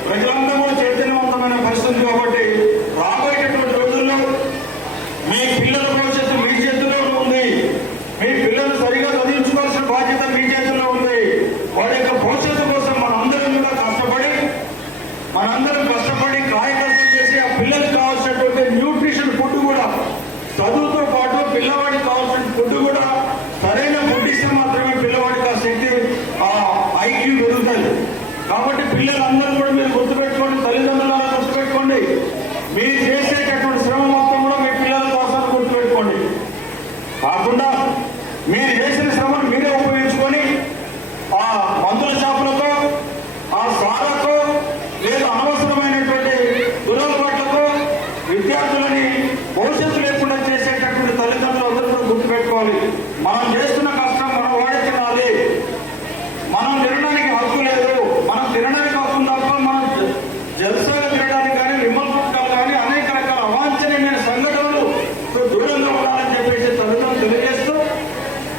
ప్రజలందరూ కూడా చైతన్యవంతమైన పరిస్థితి. కాబట్టి రాబోయేటటువంటి రోజుల్లో మీ పిల్లల భవిష్యత్తు మీ చేతుల్లోనే ఉంది. మీ పిల్లలు సరిగా చదివించుకోవాల్సిన బాధ్యత మీ చేతుల్లో ఉంది. వారి యొక్క భవిష్యత్తు కోసం మనందరం కష్టపడి కాయకష్టం చేసి ఆ పిల్లలకు కావాల్సినటువంటి న్యూట్రిషన్ ఫుడ్ కూడా, చదువుతో పాటు పిల్లవాడికి కావాల్సిన ఫుడ్ కూడా సరైన ఫుడ్ ఇస్తే మాత్రమే పిల్లవాడికి ఆ శక్తి, ఆ ఐక్యూ పెరుగుతుంది. కాబట్టి పిల్లలందరూ కూడా మీరు గుర్తుపెట్టుకోండి, తల్లిదండ్రులను గుర్తుపెట్టుకోండి. మీరు చేసేటటువంటి శ్రమ మొత్తం కూడా మీ పిల్లల కోసం గుర్తుపెట్టుకోండి. కాకుండా మీరు చేసిన శ్రమను మీరే ఉపయోగించుకొని ఆ మందుల షాపులతో, ఆ సాలకు, లేదా అనవసరమైనటువంటి దురలవాట్లకు విద్యార్థులని భవిష్యత్తు లేకుండా చేసేటటువంటి తల్లిదండ్రులు అందరూ కూడా గుర్తుపెట్టుకోవాలి. మనం చేస్తున్న కష్టం మన వాడి తినాలి. మనం తినడానికి హక్కు లేదు. మనం తినడానికి హక్కు తప్ప మనం జలసాగా తినడానికి కానీ, విమల్ పుట్టాలు కానీ అనేక రకాల అవాంఛనీయమైన సంఘటనలు దూరంగా ఉండాలని చెప్పేసి తల్లిదండ్రులు తెలియజేస్తూ,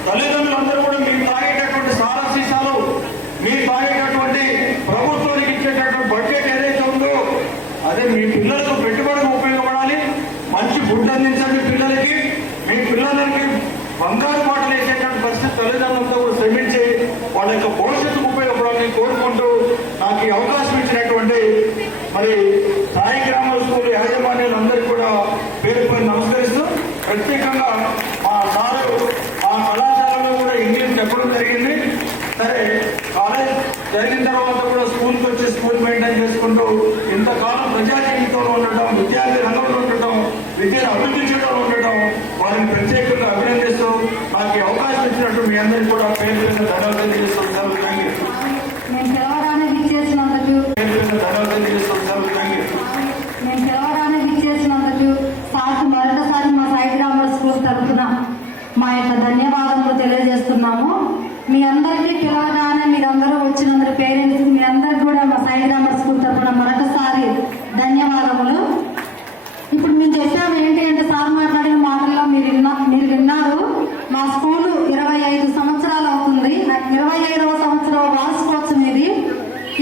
తల్లిదండ్రులందరూ కూడా మీరు తాగేటటువంటి సారా సీసాలు, మీరు తాగేటటువంటి ప్రభుత్వానికి ఇచ్చేటటువంటి బడ్జెట్ ఏదైతే ఉందో భవిష్యత్తుకు ఉపయోగపడాలని కోరుకుంటూ నాకు ఈ అవకాశం ఇచ్చినటువంటి మరి సాయి గ్రామ స్కూల్ యాజమాన్యులందరికీ కూడా పేరు పేరు నమస్కరిస్తూ ప్రత్యేకంగా మా సారు మా కళాశాలలో కూడా ఇంగ్లీష్ చెప్పడం జరిగింది. సరే కాలేజ్ జరిగిన తర్వాత కూడా స్కూల్కి వచ్చి స్కూల్ మెయింటైన్ చేసుకుంటూ ఇంతకాలం ప్రజా జీవితంలో ఉండటం, విద్యార్థి రంగంలో ఉండటం, విద్యను అభివృద్ధి చేయడంలో ఉండటం వారిని ప్రత్యేకంగా అభినందిస్తూ నాకు ఈ అవకాశం ఇచ్చినట్టు మీ అందరికీ కూడా పేరు పేరు ధన్యవాదాలు తెలియజేస్తున్నాను. మేము పిలవడానికి ఇచ్చేసినందుకు సార్కు మరొకసారి మా సాయి గ్రామర్ స్కూల్ తరఫున మా యొక్క ధన్యవాదములు తెలియజేస్తున్నాము. మీ అందరికీ పిలవగానే మీరందరూ వచ్చినందరూ పేరెంట్స్ మీ అందరికీ కూడా మా సాయి గ్రామర్ స్కూల్ తరఫున మరొకసారి ధన్యవాదములు. ఇప్పుడు మేము చెప్పాము ఏంటి అంటే సార్ మాట్లాడిన మాటల్లో మీరు విన్నారు. మా స్కూలు 25 సంవత్సరాలు అవుతుంది. 25వ సంవత్సరం వార్షికోత్సవం ఇది.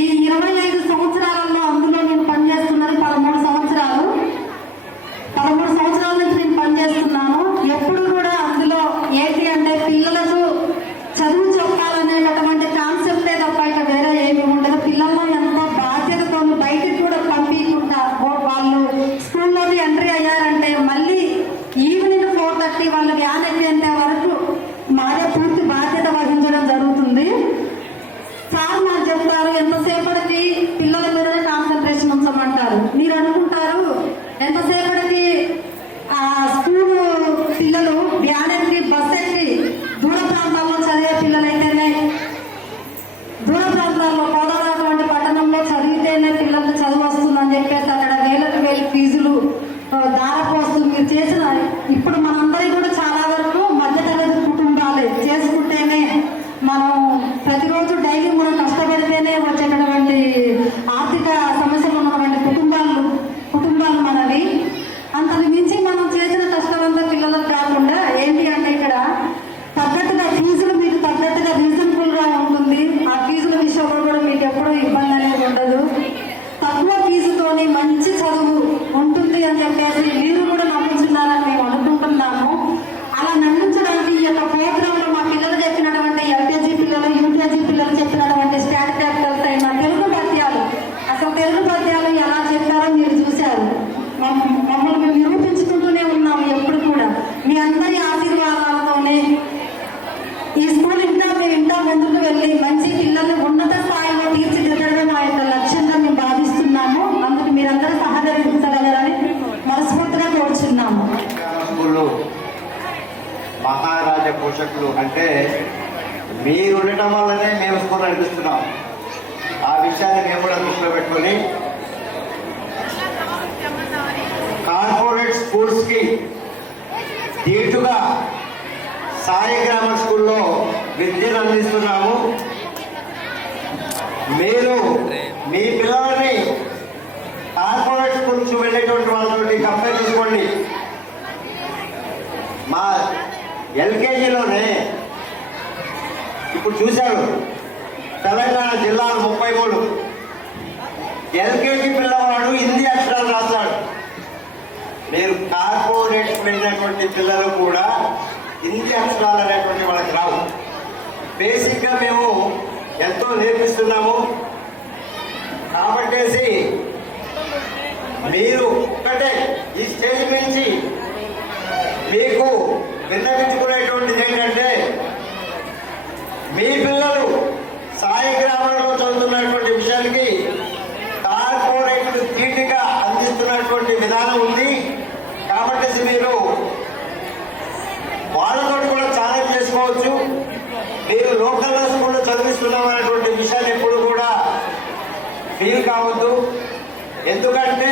ఈ 25 సంవత్సరాలలో అందులో నేను పనిచేస్తున్నది 13 సంవత్సరాలు. 13 సంవత్సరాల నుంచి నేను పనిచేస్తున్నాను. ఎప్పుడు కూడా అందులో ఏంటి అంటే పిల్లలకు చదువు చెప్పాలనేటటువంటి కాన్సెప్టే తప్ప ఇక వేరే ఏమి ఉండదు. పిల్లల్లో ఎంతో బాధ్యతతో బయటికి కూడా పంపించకుండా వాళ్ళు స్కూల్లోకి ఎంట్రీ అయ్యారంటే మళ్ళీ ఈవినింగ్ 4:30 వాళ్ళు వ్యాన్ ఎక్కేంత వరకు మాదే పూర్తి బాధ్యత వహించడం జరుగుతుంది. సార్ నాకు చెప్తారు ఎంతసేపటికి పిల్లల మీదనే కాన్సన్ట్రేషన్ ఉంచమంటారు. మీరు అనుకుంటారు ఎంతసేపటికి స్కూల్ పిల్లలు వ్యాన్ ఎక్కి బస్ ఎక్కి దూర ప్రాంతాల్లో చదివే పిల్లలైతేనే దూర ప్రాంతాల్లో కోదాడటువంటి పట్టణంలో చదివితేనే పిల్లలకు చదువు వస్తుందని చెప్పేసి అక్కడ వేలకు వేలు ఫీజులు దారపోస్తూ మీరు చేసిన ఇప్పుడు మనందరికీ కూడా చాలా వరకు మధ్యతరగతి కుటుంబాలే చేసుకుంటేనే మనం ప్రతిరోజు డైలీ మనం కష్టపడితేనే వచ్చేటటువంటి ఆర్థిక సమస్యలు ఉన్నటువంటి కుటుంబాలు మనవి. అంతకు మించి మనం చేసిన కష్టమంతా పిల్లలకు రాకుండా ఏంటి అంటే ఇక్కడ తగ్గట్టుగా ఫీజులు మీకు తగ్గట్టుగా రీజనబుల్ గా ఉంటుంది. ఆ ఫీజుల విషయంలో కూడా మీకు ఎప్పుడూ ఇబ్బంది అనేది ఉండదు. తక్కువ ఫీజుతోని మంచి చదువు ఉంటుంది అని చెప్పేసి మీరు కూడా నమ్ముతున్నారని మేము అనుకుంటున్నాము. అలా నమ్మించడానికి ఈ యొక్క ప్రోగ్రామ్ లో మా పిల్లలు చెప్పినటువంటి ఎల్కేజీ పిల్లలు, యూకేజీ పిల్లలు చెప్పినటువంటి స్టాట్ క్యాపిటల్స్ అయిన తెలుగు పద్యాలు, అసలు తెలుగు పద్యాలు ఎలా చెప్పారో మీరు చూశారు. మమ్మల్ని మేము నిరూపించుకుంటూనే ఉన్నాము ఎప్పుడు కూడా. మీ అందరి ఆశీర్వాదాలతోనే ఈ స్కూల్ ఇంకా ముందుకు వెళ్ళి మంచి పిల్లల్ని ఉన్నత స్థాయిలో తీర్చిదిద్దడం మా యొక్క లక్ష్యంగా మేము భావిస్తున్నాము. అందుకు మీరందరూ సహకరించగలరని మనస్ఫూర్తిగా కోరుచున్నాము. స్కూళ్ళు మహారాజ పోషకులు అంటే మీరు ఉండటం వల్లనే మేము స్కూల్ నడిపిస్తున్నాం. ఆ విషయాన్ని మేము కూడా దృష్టిలో పెట్టుకొని కార్పొరేట్ స్కూల్స్ కి దీటుగా సాయి గ్రామ స్కూల్లో విద్యను అందిస్తున్నాము. మీరు మీ పిల్లలని కార్పొరేట్ స్కూల్స్ వెళ్ళేటువంటి వాళ్ళతో కంపేర్ చేసుకోండి. మా ఎల్కేజీలోనే ఇప్పుడు చూశారు తెలంగాణ జిల్లాలు 33 ఎల్కేజీ పిల్లవాడు హిందీ అక్షరాలు రాస్తాడు. మీరు కార్పొరేట్ వెళ్ళినటువంటి పిల్లలు కూడా హిందీ అక్షరాలు అనేటువంటి వాళ్ళకి రావు. బేసిక్ గా మేము ఎంతో నేర్పిస్తున్నాము. కాబట్టేసి మీరు ఒక్కటే ఈ స్టేజ్ నుంచి మీకు విన్నవించుకునేటువంటిది ఏంటంటే మీ పిల్లలు సాయి గ్రామంలో చదువుతున్నటువంటి విషయానికి కార్పొరేట్ ధీటుగా అందిస్తున్నటువంటి విధానం ఉంది. కాబట్టి మీరు వాళ్ళతో కూడా ఛాలెంజ్ చేసుకోవచ్చు. మీరు లోకల్ స్కూల్లో చదివిస్తున్నాం అనేటువంటి విషయాన్ని ఎప్పుడు కూడా ఫీల్ కావద్దు. ఎందుకంటే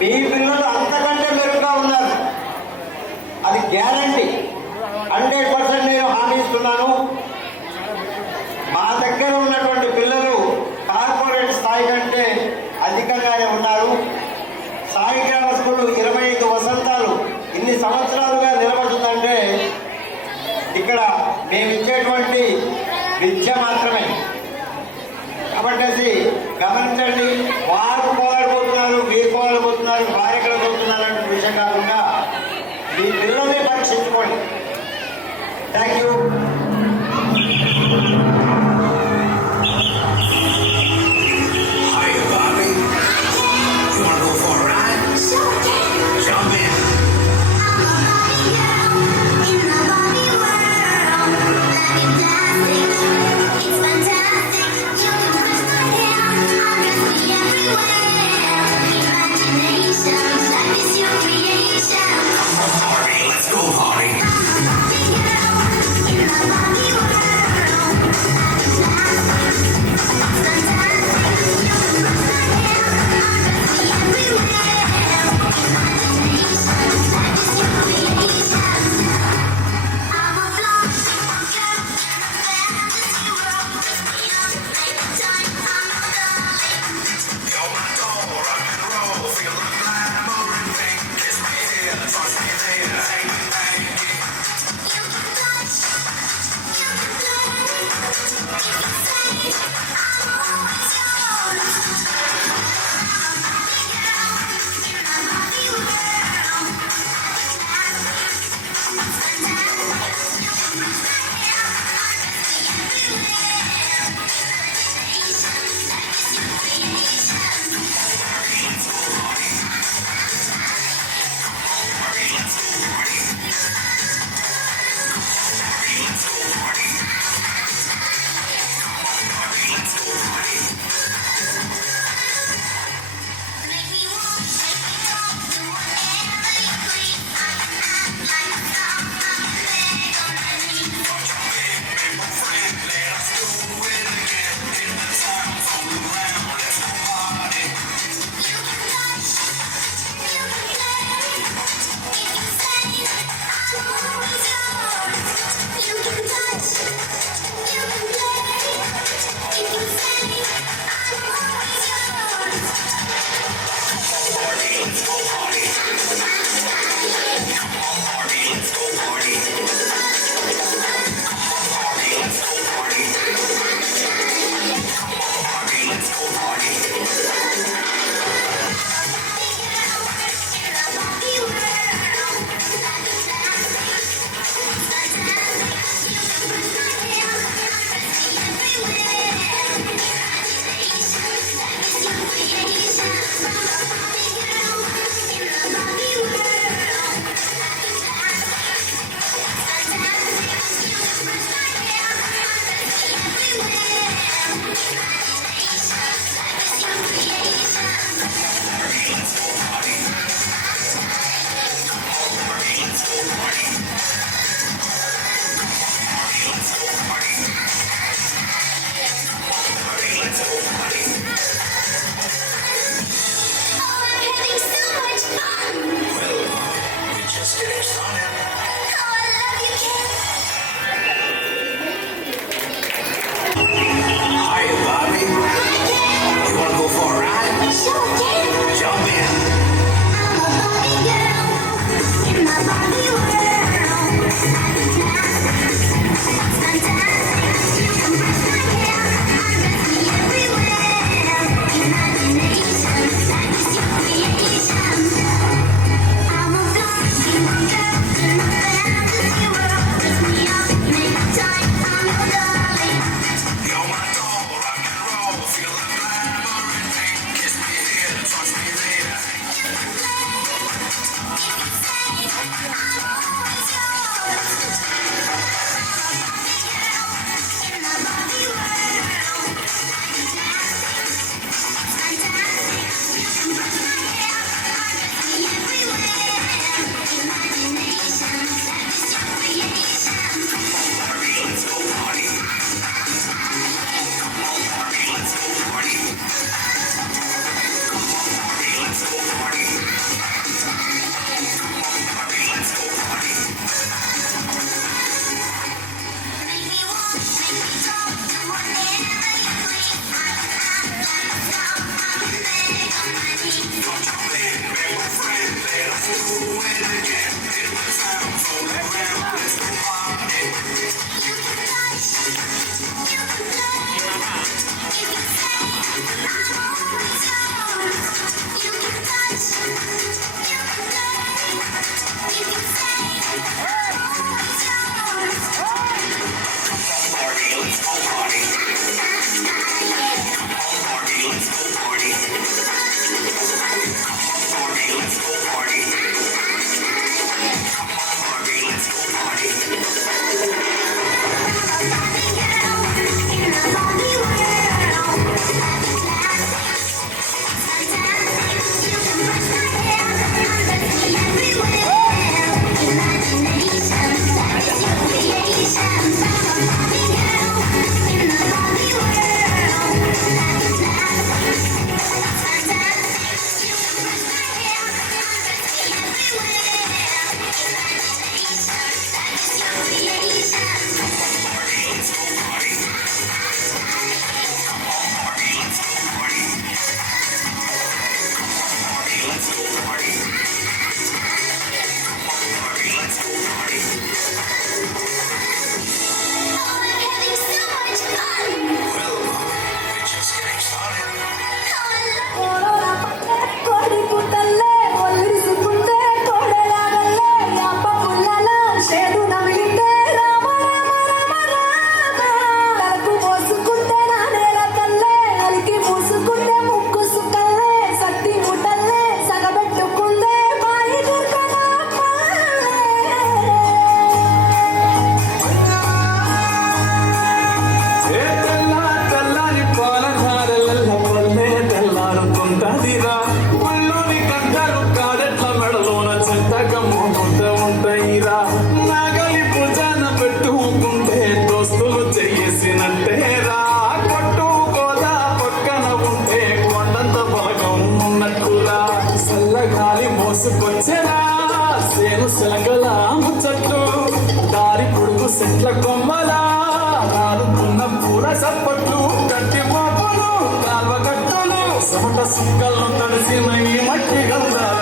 మీ పిల్లలు అంతకంటే మెరుగ్గా ఉన్నారు, అది గ్యారంటీ. 100% నేను హామీ ఇస్తున్నాను. మా దగ్గర ఉన్నటువంటి పిల్లలు కార్పొరేట్ స్థాయి కంటే అధికంగానే ఉన్నారు. సాయి గ్రామ స్కూల్ 25 వసంతాలు ఇన్ని సంవత్సరాలుగా నిలబడుతుందంటే ఇక్కడ మేము ఇచ్చేటువంటి విద్య మాత్రమే. కాబట్టి గమనించండి, వారు పోగలిపోతున్నారు, వీరు పోగలిపోతున్నారు, వారు ఎక్కడ పోతున్నారు అనే విషయం కాకుండా మీ పిల్లల్ని పరీక్షించుకోండి. Thank you. గట్టి పాపలు కాల్వ కట్టలు చెమట సుక్కల్లో తడిసిన ఈ మట్టి గంధాల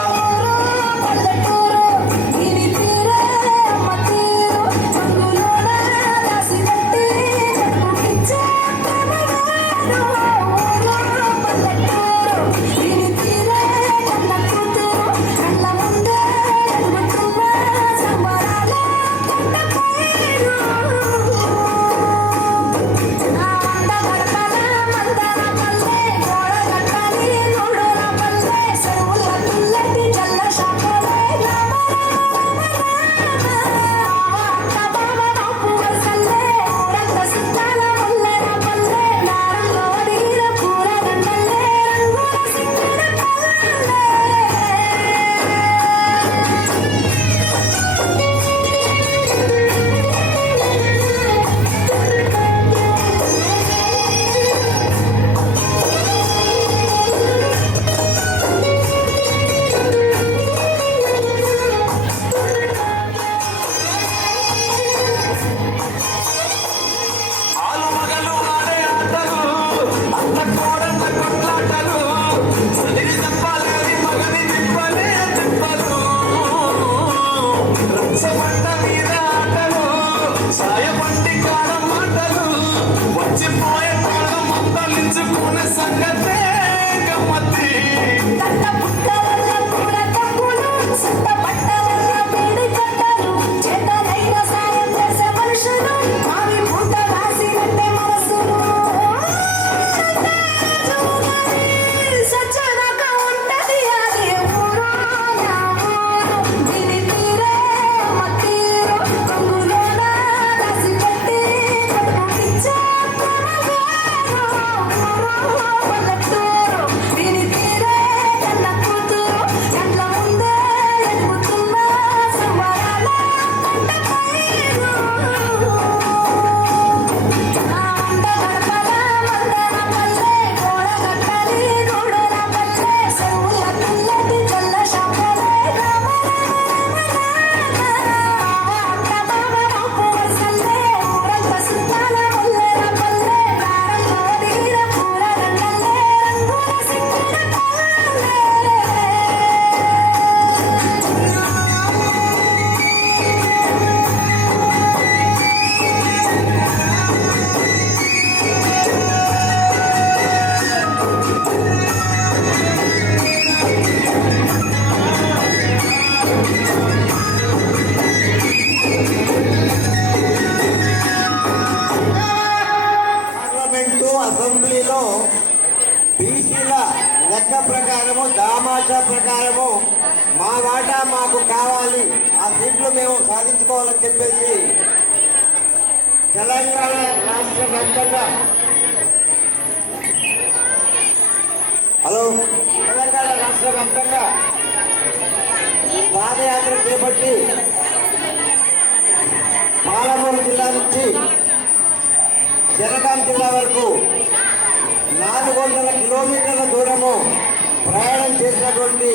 అసెంబ్లీలో బీసీల లెక్క ప్రకారము దామాషా ప్రకారము మా వాటా మాకు కావాలి, ఆ సీట్లు మేము సాధించుకోవాలని చెప్పేసి తెలంగాణ రాష్ట్ర వ్యాప్తంగా తెలంగాణ రాష్ట్ర వ్యాప్తంగా పాదయాత్ర చేపట్టి పాలమూరు జిల్లా నుంచి జనగాం జిల్లా వరకు 400 కిలోమీటర్ల దూరము ప్రయాణం చేసినటువంటి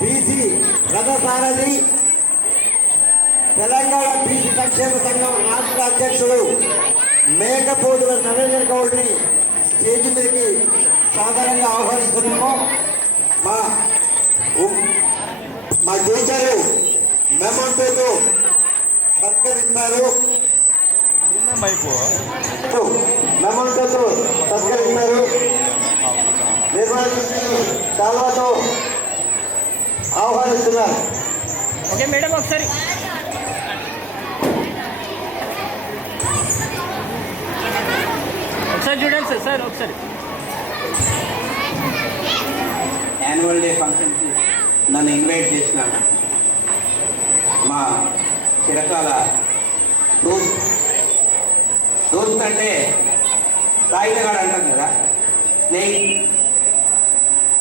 బీసీ రథసారథి తెలంగాణ బీసీ సంక్షేమ సంఘం రాష్ట్ర అధ్యక్షుడు మేకపోతుల నరేంద్ర గౌడ్ని స్టేజ్ మీదకి సాధారణంగా ఆహ్వానిస్తున్నాము. మా టీచరు మెమంటోతో సత్కరిస్తారు. మెమంటోతో సత్కరిస్తారు. నిర్వాహకులు చాలాతో ఆహ్వానిస్తున్నారు. ఓకే మేడం, ఒకసారి చూడండి సార్ ఒకసారి. యాన్యువల్ డే ఫంక్షన్కి నన్ను ఇన్వైట్ చేసినాను. మా చిరకాల దోస్త్ అంటే సాయిగాడు అంటాం కదా, స్నేక్.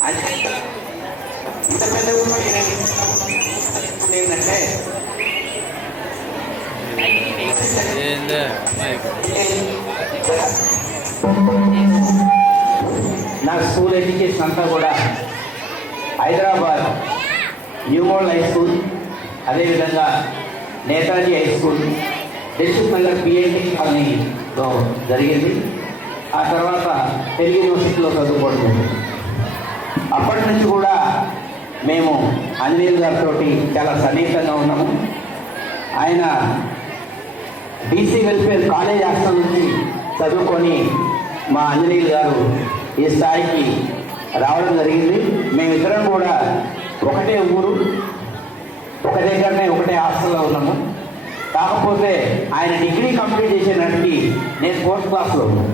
అంటే ఇంత పెద్ద ఏంటంటే నా స్కూల్ ఎడ్యుకేషన్ అంతా కూడా Hyderabad new model high school, అదేవిధంగా Netaji high school, Dilsukhnagar PNT కాలనీలో జరిగింది. ఆ తర్వాత తెలుగు యూనివర్సిటీలో చదువుకుంటుంది. అప్పటి నుంచి కూడా మేము ఆంజనేయులు గారితో చాలా సన్నిహితంగా ఉన్నాము. ఆయన బీసీ వెల్ఫేర్ కాలేజ్ హాస్టల్ నుంచి చదువుకొని మా ఆంజనేయులు గారు ఈ స్థాయికి రావడం జరిగింది. మేమిద్దరం కూడా ఒకటే ఊరు, ఒక దగ్గరనే ఒకటే హాస్టల్లో ఉన్నాము. కాకపోతే ఆయన డిగ్రీ కంప్లీట్ చేసేనాటికి నేను 4th క్లాస్లో ఉన్నాను.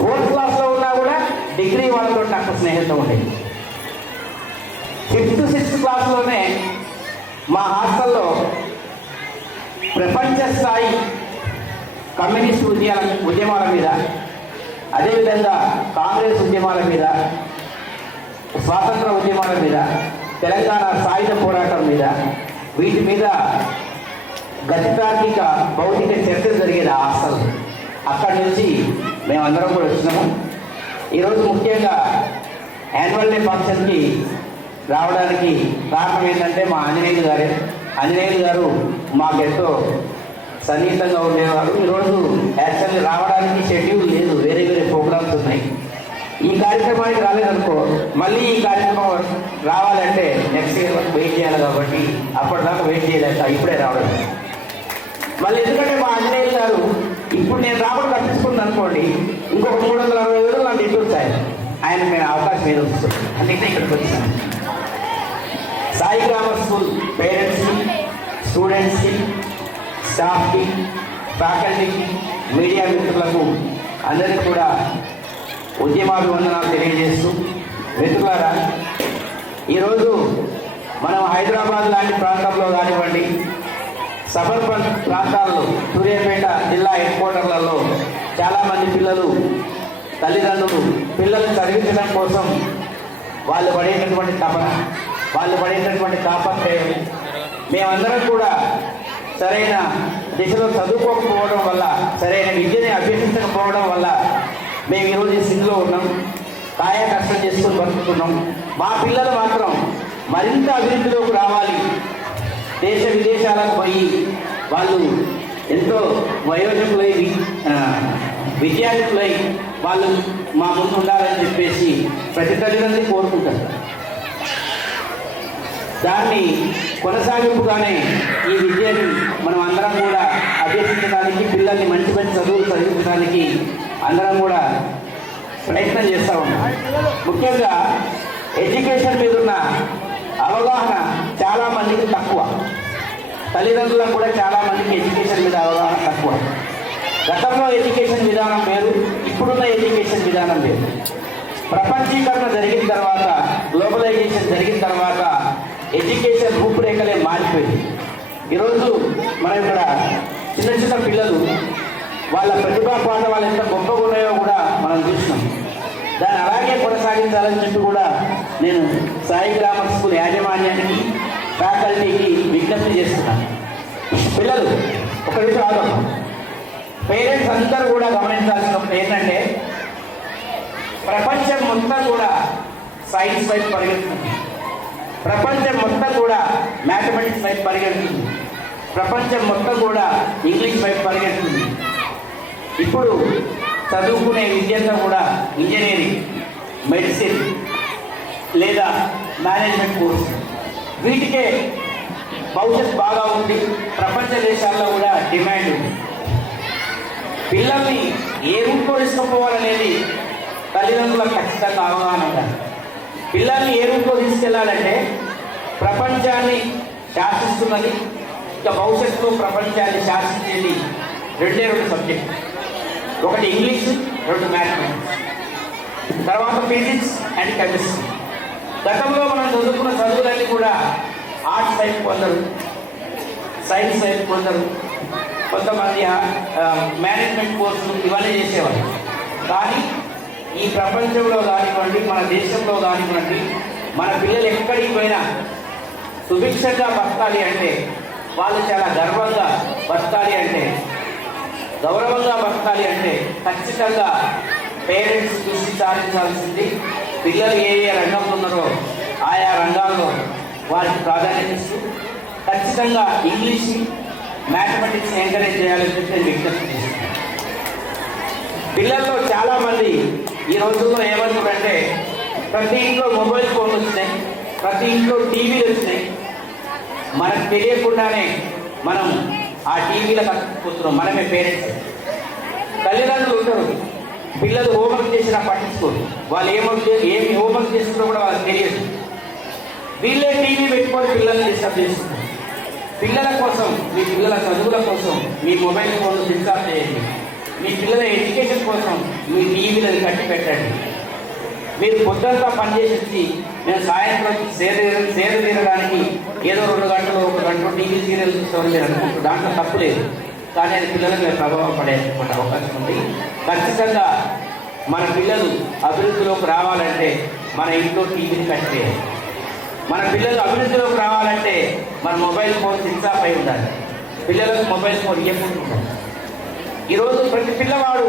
4th క్లాస్లో ఉన్నా కూడా డిగ్రీ వాళ్ళతో నాకు స్నేహితం ఉండేది. 5th 6th క్లాస్లోనే మా హాస్టల్లో ప్రపంచ స్థాయి కమ్యూనిస్ట్ ఉద్యమాల మీద, అదేవిధంగా కాంగ్రెస్ ఉద్యమాల మీద, స్వాతంత్ర ఉద్యమాల మీద, తెలంగాణ సాయుధ పోరాటం మీద, వీటి మీద గతితార్కిక భౌతిక చర్చలు జరిగేది ఆ హాస్టల్. అక్కడి నుంచి మేమందరం కూడా వచ్చినాము. ఈరోజు ముఖ్యంగా యాన్యువల్ డే ఫంక్షన్కి రావడానికి కారణం ఏంటంటే మా ఆంజనేయులు గారే. ఆంజనేయులు గారు మాకెంతో సన్నిహితంగా ఉండేవారు. ఈరోజు యాక్చువల్లీ రావడానికి షెడ్యూల్ లేదు, వేరే వేరే ప్రోగ్రామ్స్ ఉన్నాయి. ఈ కార్యక్రమానికి రాలేదనుకో మళ్ళీ ఈ కార్యక్రమం రావాలంటే నెక్స్ట్ ఇయర్ వరకు వెయిట్ చేయాలి. కాబట్టి అప్పటిదాకా వెయిట్ చేయలేక ఇప్పుడే రావడం. మళ్ళీ ఎందుకంటే మా ఆంజనేయులు గారు ఇప్పుడు నేను రావడం కట్టించుకున్నాను అనుకోండి, ఇంకొక 360 రోజులు నాకు ఇంటి వచ్చాయి. ఆయన నేను అవకాశం ఏదో వస్తుంది, అందుకే ఇక్కడికి వచ్చాను. సాయి గ్రామర్ స్కూల్ పేరెంట్స్కి, స్టూడెంట్స్కి, స్టాఫ్కి, ఫ్యాకల్టీకి, మీడియా మిత్రులకు అందరికీ కూడా ఉద్యమాభివందనాలు తెలియజేస్తూ, మిత్రులారా, ఈరోజు మనం హైదరాబాద్ లాంటి ప్రాంతంలో కానివ్వండి, సబర్బన్ ప్రాంతాల్లో, సూర్యాపేట జిల్లా హెడ్ క్వార్టర్లలో చాలామంది పిల్లలు, తల్లిదండ్రులు పిల్లల్ని చదివించడం కోసం వాళ్ళు పడేటటువంటి తపన, వాళ్ళు పడేటటువంటి తాపత్రయం, మేమందరం కూడా సరైన దిశలో చదువుకోకపోవడం వల్ల, సరైన విద్యని అభ్యసించకపోవడం వల్ల మేము ఈరోజు ఈ స్థితిలో ఉన్నాం. కాయ కష్టం చేసుకొని బతుకుతున్నాం. మా పిల్లలు మాత్రం మరింత అభివృద్ధిలోకి రావాలి, దేశ విదేశాలకు పోయి వాళ్ళు ఎంతో వయోజకులై విద్యార్థులై వాళ్ళు మా ముందు ఉండాలని చెప్పేసి ప్రతి తల్లిదండ్రులు కోరుకుంటారు. దాన్ని కొనసాగింపుగానే ఈ విద్యని మనం అందరం కూడా అభ్యసించడానికి, పిల్లల్ని మంచి మంచి చదువులు చదివించడానికి అందరం కూడా ప్రయత్నం చేస్తూ ఉన్నాం. ముఖ్యంగా ఎడ్యుకేషన్ మీద ఉన్న అవగాహన చాలా మందికి తక్కువ. తల్లిదండ్రులకు కూడా చాలా మందికి ఎడ్యుకేషన్ మీద అవగాహన తక్కువ. గతంలో ఎడ్యుకేషన్ విధానం వేరు, ఇప్పుడున్న ఎడ్యుకేషన్ విధానం వేరు. ప్రపంచీకరణ జరిగిన తర్వాత, గ్లోబలైజేషన్ జరిగిన తర్వాత ఎడ్యుకేషన్ రూపురేఖలే మారిపోయింది. ఈరోజు మనం ఇక్కడ చిన్న చిన్న పిల్లలు వాళ్ళ ప్రతిభా పాఠవాలు ఎంత గొప్పగా ఉన్నాయో కూడా మనం చూసినాం. దాన్ని అలాగే కొనసాగించాలని చెప్పి కూడా నేను సాయి గ్రామర్ స్కూల్ యాజమాన్యానికి, ఫ్యాకల్టీకి విజ్ఞప్తి చేస్తున్నాను. పిల్లలు ఒక విషయం ఆలోచన, పేరెంట్స్ అందరూ కూడా గమనించాల్సిన ఏంటంటే, ప్రపంచం మొత్తం కూడా సైన్స్ వైపు పరిగెడుతుంది, ప్రపంచం మొత్తం కూడా మ్యాథమెటిక్స్ వైపు పరిగెడుతుంది, ప్రపంచం మొత్తం కూడా ఇంగ్లీష్ వైపు పరిగెడుతుంది. ఇప్పుడు చదువుకునే విద్యంతా కూడా ఇంజనీరింగ్, మెడిసిన్ లేదా మేనేజ్మెంట్ కోర్సు, వీటికే భవిష్యత్తు బాగా ఉంది. ప్రపంచ దేశాల్లో కూడా డిమాండ్ ఉంది. పిల్లల్ని ఏ రూట్లో తీసుకుపోవాలనేది తల్లిదండ్రులకు ఖచ్చితంగా అవగాహన ఉండాలి. పిల్లల్ని ఏ రూట్లో తీసుకెళ్లాలంటే, ప్రపంచాన్ని శాసిస్తున్నది, ఇక భవిష్యత్తులో ప్రపంచాన్ని శాసించేది రెండే 2 సబ్జెక్టు. ఒకటి ఇంగ్లీషు, 2 మ్యాథమెటిక్స్, తర్వాత ఫిజిక్స్ అండ్ కెమిస్ట్రీ. గతంలో మనం చదువుకున్న చదువులన్నీ కూడా ఆర్ట్స్ వైపు కొందరు, సైన్స్ వైపు కొందరు, కొంతమంది మేనేజ్మెంట్ కోర్సులు ఇవన్నీ చేసేవారు. కానీ ఈ ప్రపంచంలో కానివ్వండి, మన దేశంలో కానివ్వండి, మన పిల్లలు ఎక్కడికి పోయినా సుభిక్షంగా బతకాలి అంటే, వాళ్ళు చాలా గర్వంగా బతకాలి అంటే, గౌరవంగా బతకాలి అంటే ఖచ్చితంగా పేరెంట్స్ దృష్టి సారించాల్సింది పిల్లలు ఏ ఏ రంగంలో ఉన్నారో ఆయా రంగాల్లో వారికి ప్రాధాన్యత ఇస్తూ ఖచ్చితంగా ఇంగ్లీష్, మ్యాథమెటిక్స్ ఎంకరేజ్ చేయాలని చెప్పి నేను విజ్ఞప్తి చేస్తున్నాను. పిల్లల్లో చాలా మంది ఈ రోజుల్లో ఏమంటారంటే ప్రతి ఇంట్లో మొబైల్ ఫోన్ వచ్చినాయి, ప్రతి ఇంట్లో టీవీలు వచ్చినాయి. మనకు తెలియకుండానే మనం ఆ టీవీలకు అతుక్కుపోతున్నాం. మనమే పేరెంట్స్. తల్లిదండ్రులు ఉంటారు, పిల్లలు హోంవర్క్ చేసినా పట్టించుకోరు. వాళ్ళు ఏమి హోంవర్క్ చేస్తున్నారో కూడా వాళ్ళకి తెలియదు. వీళ్ళే టీవీ పెట్టుకొని పిల్లల్ని డిస్టర్బ్ చేస్తున్నారు. పిల్లల కోసం, మీ పిల్లల చదువుల కోసం మీ మొబైల్ ఫోన్లు స్విచ్ ఆఫ్ చేయండి. మీ పిల్లల ఎడ్యుకేషన్ కోసం మీ టీవీలను కట్టి పెట్టండి. మీరు పొద్దుంతా పనిచేసి నేను సాయంత్రం సేద తీరడానికి ఏదో 2 గంటలు 1 గంట టీవీ సీరియల్ చూస్తామని మీరు అనుకుంటారు. దాంట్లో తప్పు లేదు. కానీ అది పిల్లల మీద ప్రభావం పడేటువంటి అవకాశం ఉంది. ఖచ్చితంగా మన పిల్లలు అభివృద్ధిలోకి రావాలంటే మన ఇంట్లో టీవీని కట్టేయాలి. మన పిల్లలు అభివృద్ధిలోకి రావాలంటే మన మొబైల్ ఫోన్ స్విచ్ ఆఫ్ అయి ఉండాలి. పిల్లలకు మొబైల్ ఫోన్ ఇవ్వకుండా ఉండాలి. ఈరోజు ప్రతి పిల్లవాడు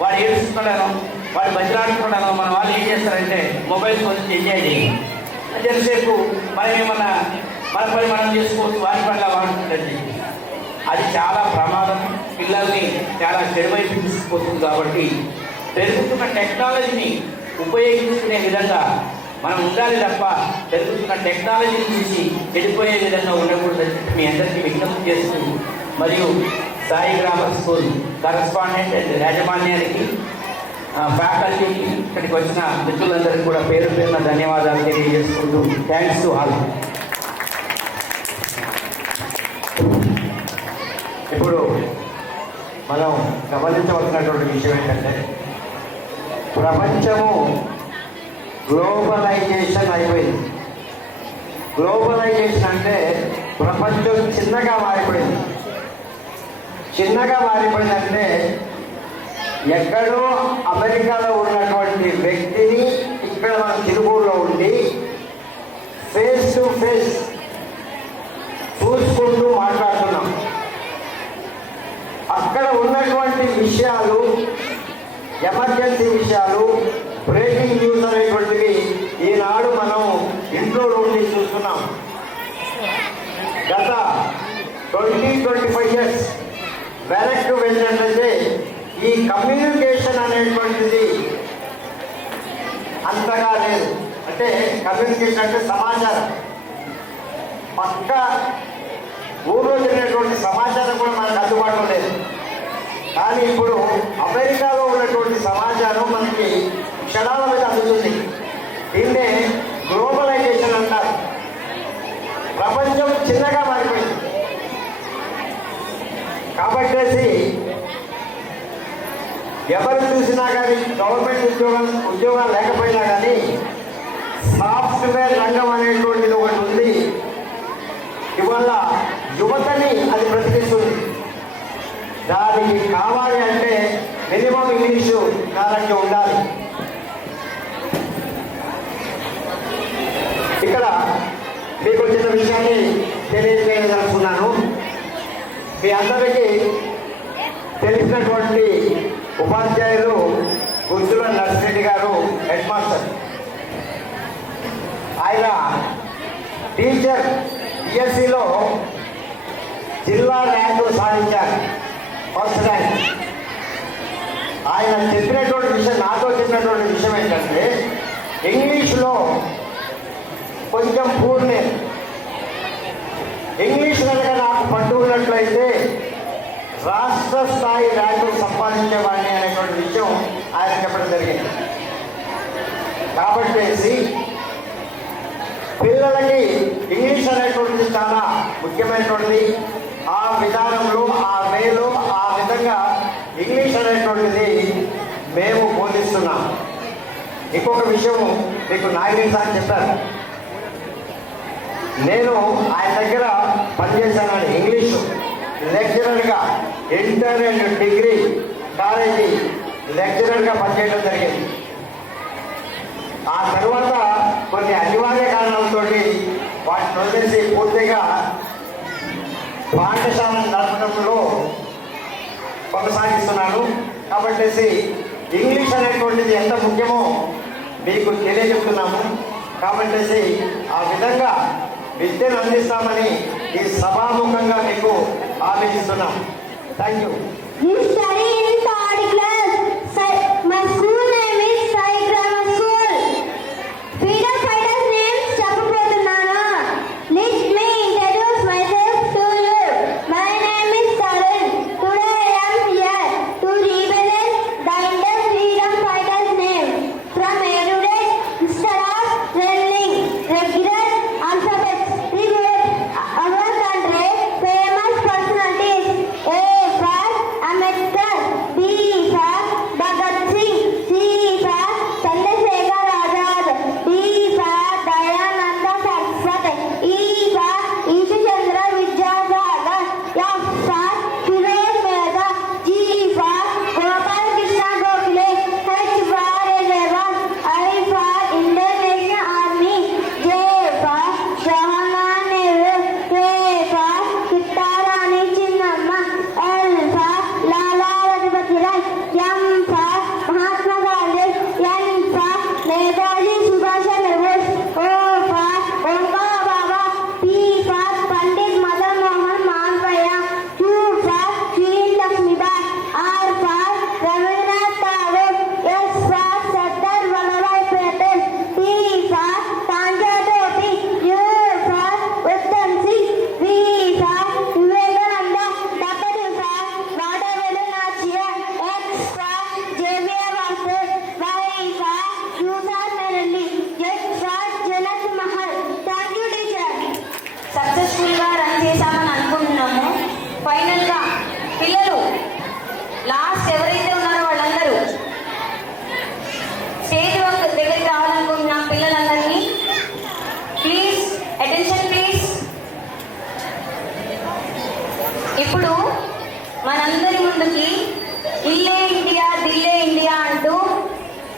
వాడు ఏడుస్తున్నాడనో వాడు బతిలాడుతున్నాడనో మన వాళ్ళు ఏం చేస్తారంటే మొబైల్ ఫోన్ ఎంజాయ్ చేయాలి. ఎంతసేపు మనం ఏమన్నా మన పని మనం చేసుకోవచ్చు, వాటి పట్ల వాడుతుందండి. అది చాలా ప్రమాదం. పిల్లల్ని చాలా చెడువైపు తీసుకుపోతుంది. కాబట్టి పెరుగుతున్న టెక్నాలజీని ఉపయోగించుకునే విధంగా మనం ఉండాలి తప్ప పెరుగుతున్న టెక్నాలజీని చూసి చెడిపోయే విధంగా ఉండకూడదని మీ అందరికీ విజ్ఞప్తి చేస్తూ, మరియు Sai grammar school correspondent and యాజమాన్యానికి, ఫ్యాకల్టీకి, ఇక్కడికి వచ్చిన మిత్రులందరికీ కూడా పేరు పేరున ధన్యవాదాలు తెలియజేసుకుంటూ థ్యాంక్స్ టు ఆల్. ఇప్పుడు మనం గమనించవలసినటువంటి విషయం ఏంటంటే ప్రపంచము గ్లోబలైజేషన్ అయిపోయింది. గ్లోబలైజేషన్ అంటే ప్రపంచం చిన్నగా మారిపోయింది. చిన్నగా మారిపోయిందంటే ఎక్కడో అమెరికాలో ఉన్నటువంటి వ్యక్తిని ఇక్కడ మన తిరుపూరులో ఉండి ఫేస్ టు ఫేస్ చూసుకుంటూ మాట్లాడుతున్నాం. అక్కడ ఉన్నటువంటి విషయాలు, ఎమర్జెన్సీ విషయాలు, బ్రేకింగ్ న్యూస్ అనేటువంటివి ఈనాడు మనం ఇంట్లో ఉండి చూస్తున్నాం. గత 20-25 ఇయర్స్ వెనక్కి వెళ్ళినట్లయితే ఈ కమ్యూనికేషన్ అనేటువంటిది అంతగా లేదు. అంటే కమ్యూనికేషన్ అంటే సమాచారం, పక్క ఊళ్ళో జరిగినటువంటి సమాచారం కూడా మనకు అందుబాటులో లేదు. కానీ ఇప్పుడు అమెరికాలో ఉన్నటువంటి సమాచారం మనకి క్షణాల మీద అందుతుంది. దీన్నే గ్లోబలైజేషన్ అంటారు. ప్రపంచం చిన్నగా మారిపోయింది. కాబట్టి ఎవరు చూసినా కానీ గవర్నమెంట్ ఉద్యోగాలు లేకపోయినా కానీ సాఫ్ట్వేర్ రంగం అనేటువంటిది ఒకటి ఉంది. ఇవాళ యువతని అది బ్రతికిస్తుంది. దానికి కావాలి అంటే మినిమం ఇంగ్లీషు నాలెడ్జ్ ఉండాలి. ఇక్కడ మీకు చిన్న విషయాన్ని తెలియజేయదలుచుకున్నాను. మీ అందరికీ తెలిసినటువంటి ఉపాధ్యాయులు గుజ్జుల నర్సిరెడ్డి గారు హెడ్ మాస్టర్. ఆయన టీచర్ బిఎస్సిలో జిల్లా ర్యాంకులు సాధించారు, ఫస్ట్ ర్యాంక్. ఆయన చెప్పినటువంటి విషయం, నాతో చెప్పినటువంటి విషయం ఏంటంటే ఇంగ్లీష్లో కొంచెం పూర్ణే, ఇంగ్లీష్ కనుక నాకు పట్టు ఉన్నట్లయితే రాష్ట్ర స్థాయి ర్యాంకులు సంపాదించేవాడిని అనేటువంటి విషయం ఆయన చెప్పడం జరిగింది. కాబట్టి పిల్లలకి ఇంగ్లీష్ అనేటువంటిది చాలా ముఖ్యమైనటువంటిది. ఆ విధానంలో, ఆ వేలో, ఆ విధంగా ఇంగ్లీష్ అనేటువంటిది మేము బోధిస్తున్నాం. ఇంకొక విషయం మీకు నాగిరెడ్డి సార్ చెప్పారు. నేను ఆయన దగ్గర పనిచేశాను. ఇంగ్లీషు లెక్చరర్గా, ఇంటర్ అండ్ డిగ్రీ కాలేజీ లెక్చరర్గా పనిచేయడం జరిగింది. ఆ తర్వాత కొన్ని అనివార్య కారణాలతో వాటిని వదిలేసి పూర్తిగా పాఠశాలను నడపడంలో కొనసాగిస్తున్నాను. కాబట్టి ఇంగ్లీష్ అనేటువంటిది ఎంత ముఖ్యమో మీకు తెలియజెప్తున్నాము. కాబట్టి ఆ విధంగా విద్యను అందిస్తామని ఈ సభాముఖంగా మీకు హామీ ఇస్తున్నాం. Thank you.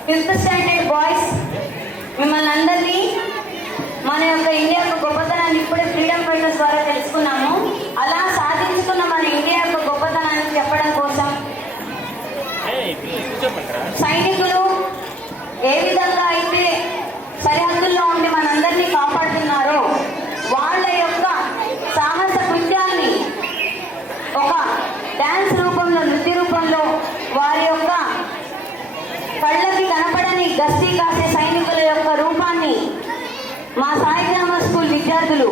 5th standard boys, మిమ్మల్ని అందరినీ మన యొక్క ఇండియా యొక్క గొప్పతనాన్ని ఇప్పుడే ఫ్రీడమ్ ఫైటర్స్ ద్వారా తెలుసుకున్నాము. అలా సాధించుకున్న మన ఇండియా యొక్క గొప్పతనాన్ని చెప్పడం కోసం సైనికులు ఏ విధంగా అయితే సరిహద్దుల్లో ఉండి మనందరినీ కాపాడుతున్నారో వాళ్ళ యొక్క సాహస కృత్యాన్ని ఒక డ్యాన్స్ రూపంలో, నృత్య రూపంలో వారి యొక్క కళ్ళకి కనపడని గస్తీ కాసే సైనికుల యొక్క రూపాన్ని మా సాయి గ్రామర్ స్కూల్ విద్యార్థులు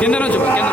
కింద నుంచి కింద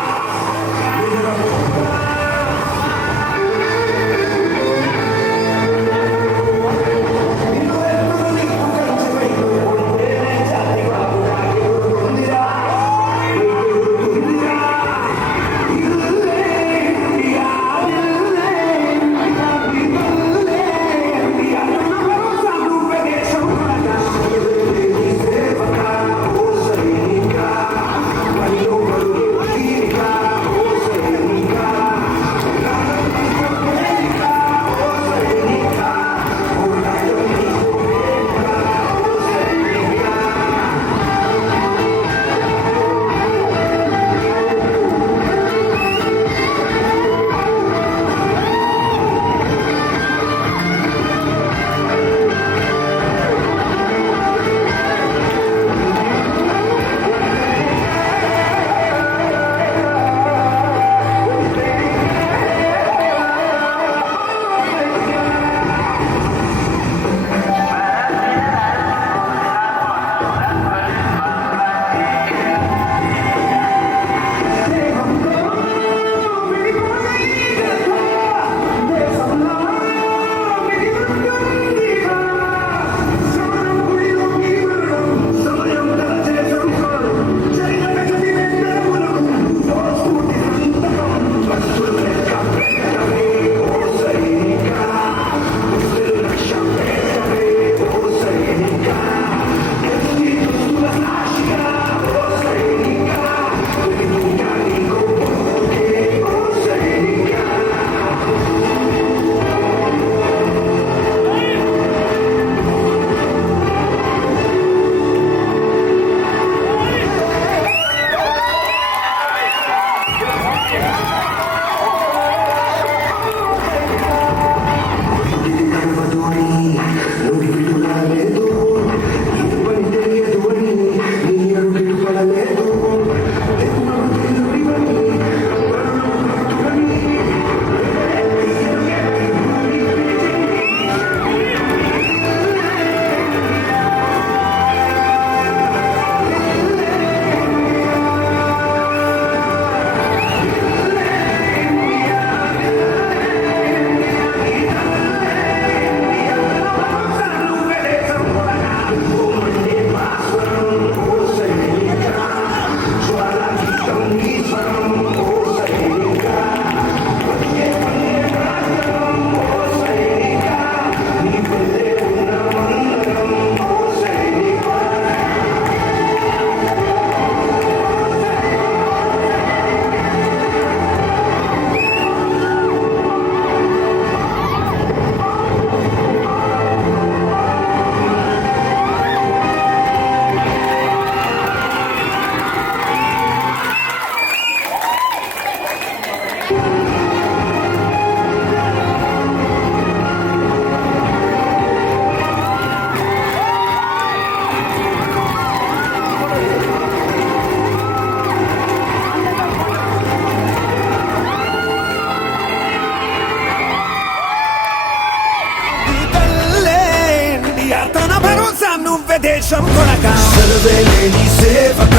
దేశం కొనక సర్వేలేని సేవక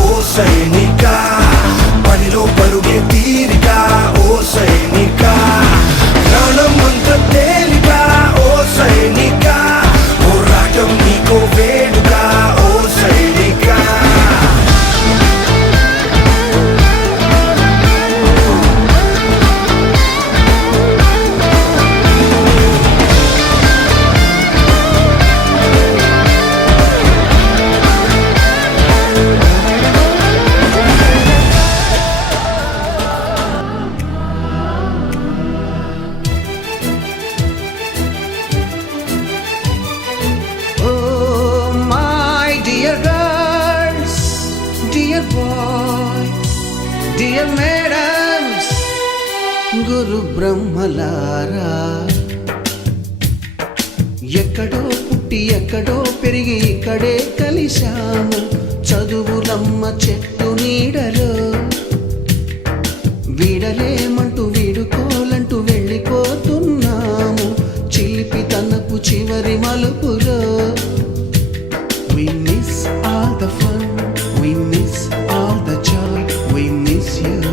ఓ సైనిక పనిలో పరుగే తీరిక ఓ సైనిక ప్రాణం అంత తేలిక ఓ సైనిక పోరాటం నీకో వేడుక ఓ సైనిక డియర్ మేడమ్స్, గురు బ్రహ్మలారా, ఎక్కడో పుట్టి ఎక్కడో పెరిగి ఇక్కడే కలిశాము చదువులమ్మ చెట్టు నీడలో. వీడలేమంటూ వీడుకోలంటూ వెళ్ళిపోతున్నాము చిలిపి తనపు చివరి మలుపులో. We miss all the fun, we miss all the joy, we miss you.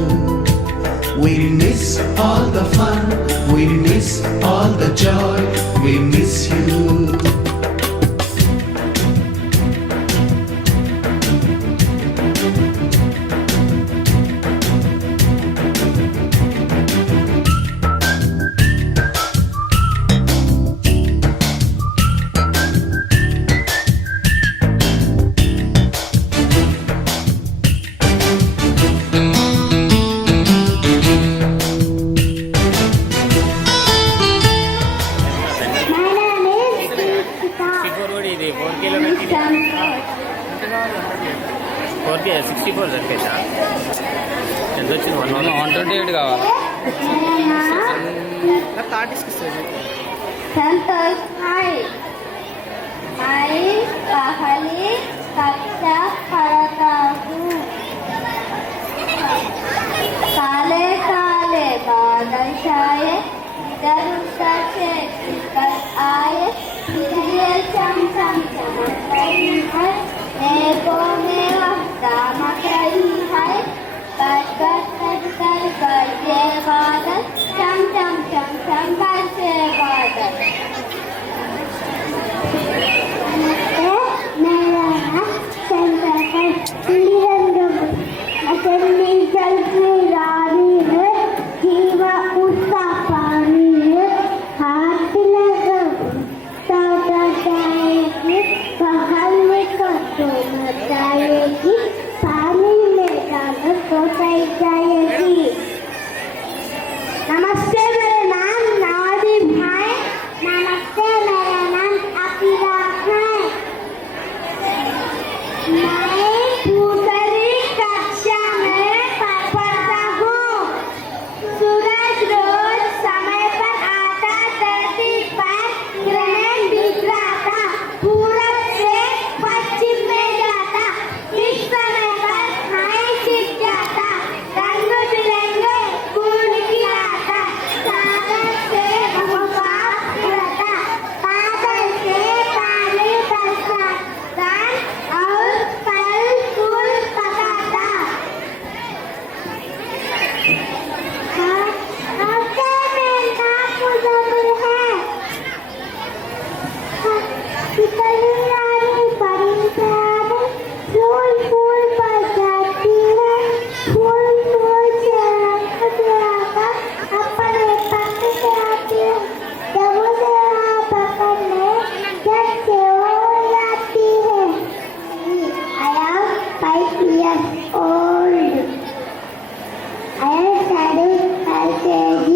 We miss all the fun, we miss all the joy, we miss you. ఇది 4K 64 సరిపోయిందా? ఎంత వచ్చింది? 128 కావాలి. संतोष भाई, मैं पहली कक्षा पढ़ता हूँ. काले काले बादल छाए, इधर उधर से निकल आए, बिजली चमचम चमक रही है, मेघों में वक्ता मच रही है, कट कट कट कर बरसे बादल, चम चम चम चम बरसे बादल. मेरा नाम शंकर है, अकेली जलती रानी है, जीवा उसका पानी है, हाथ लगा सादा जाएगी, बाहर में कटो मचाएगी, पानी में डालो तो सही जाएगी. नमस्ते, मेरा नाम नादिम है. नमस्ते, मेरा नाम अकीला है. मैं दूसरी कक्षा में पढ़ता हूँ. सूरज रोज समय पर आता, धरती पर ग्रहण बिखरा था, पूरब से पश्चिम में जाता, इस समय पर मैं छिप जाता, रंग बिरंगे फूल खिलाता, सागर से बर्फ गिरता, बादल से पानी बरसाता, और फल फूल पकाता. आपके में नाम मुजम्मिल है. इतनी रानी बड़ी प्यारी, फूल फूल पर जाती है, फूल फूल से रंग दिलाकर अपने पक्ष से आती है, जब उसे वहाँ पकड़ने जब से वो जाती है. I am 5 years old. I am studying LKG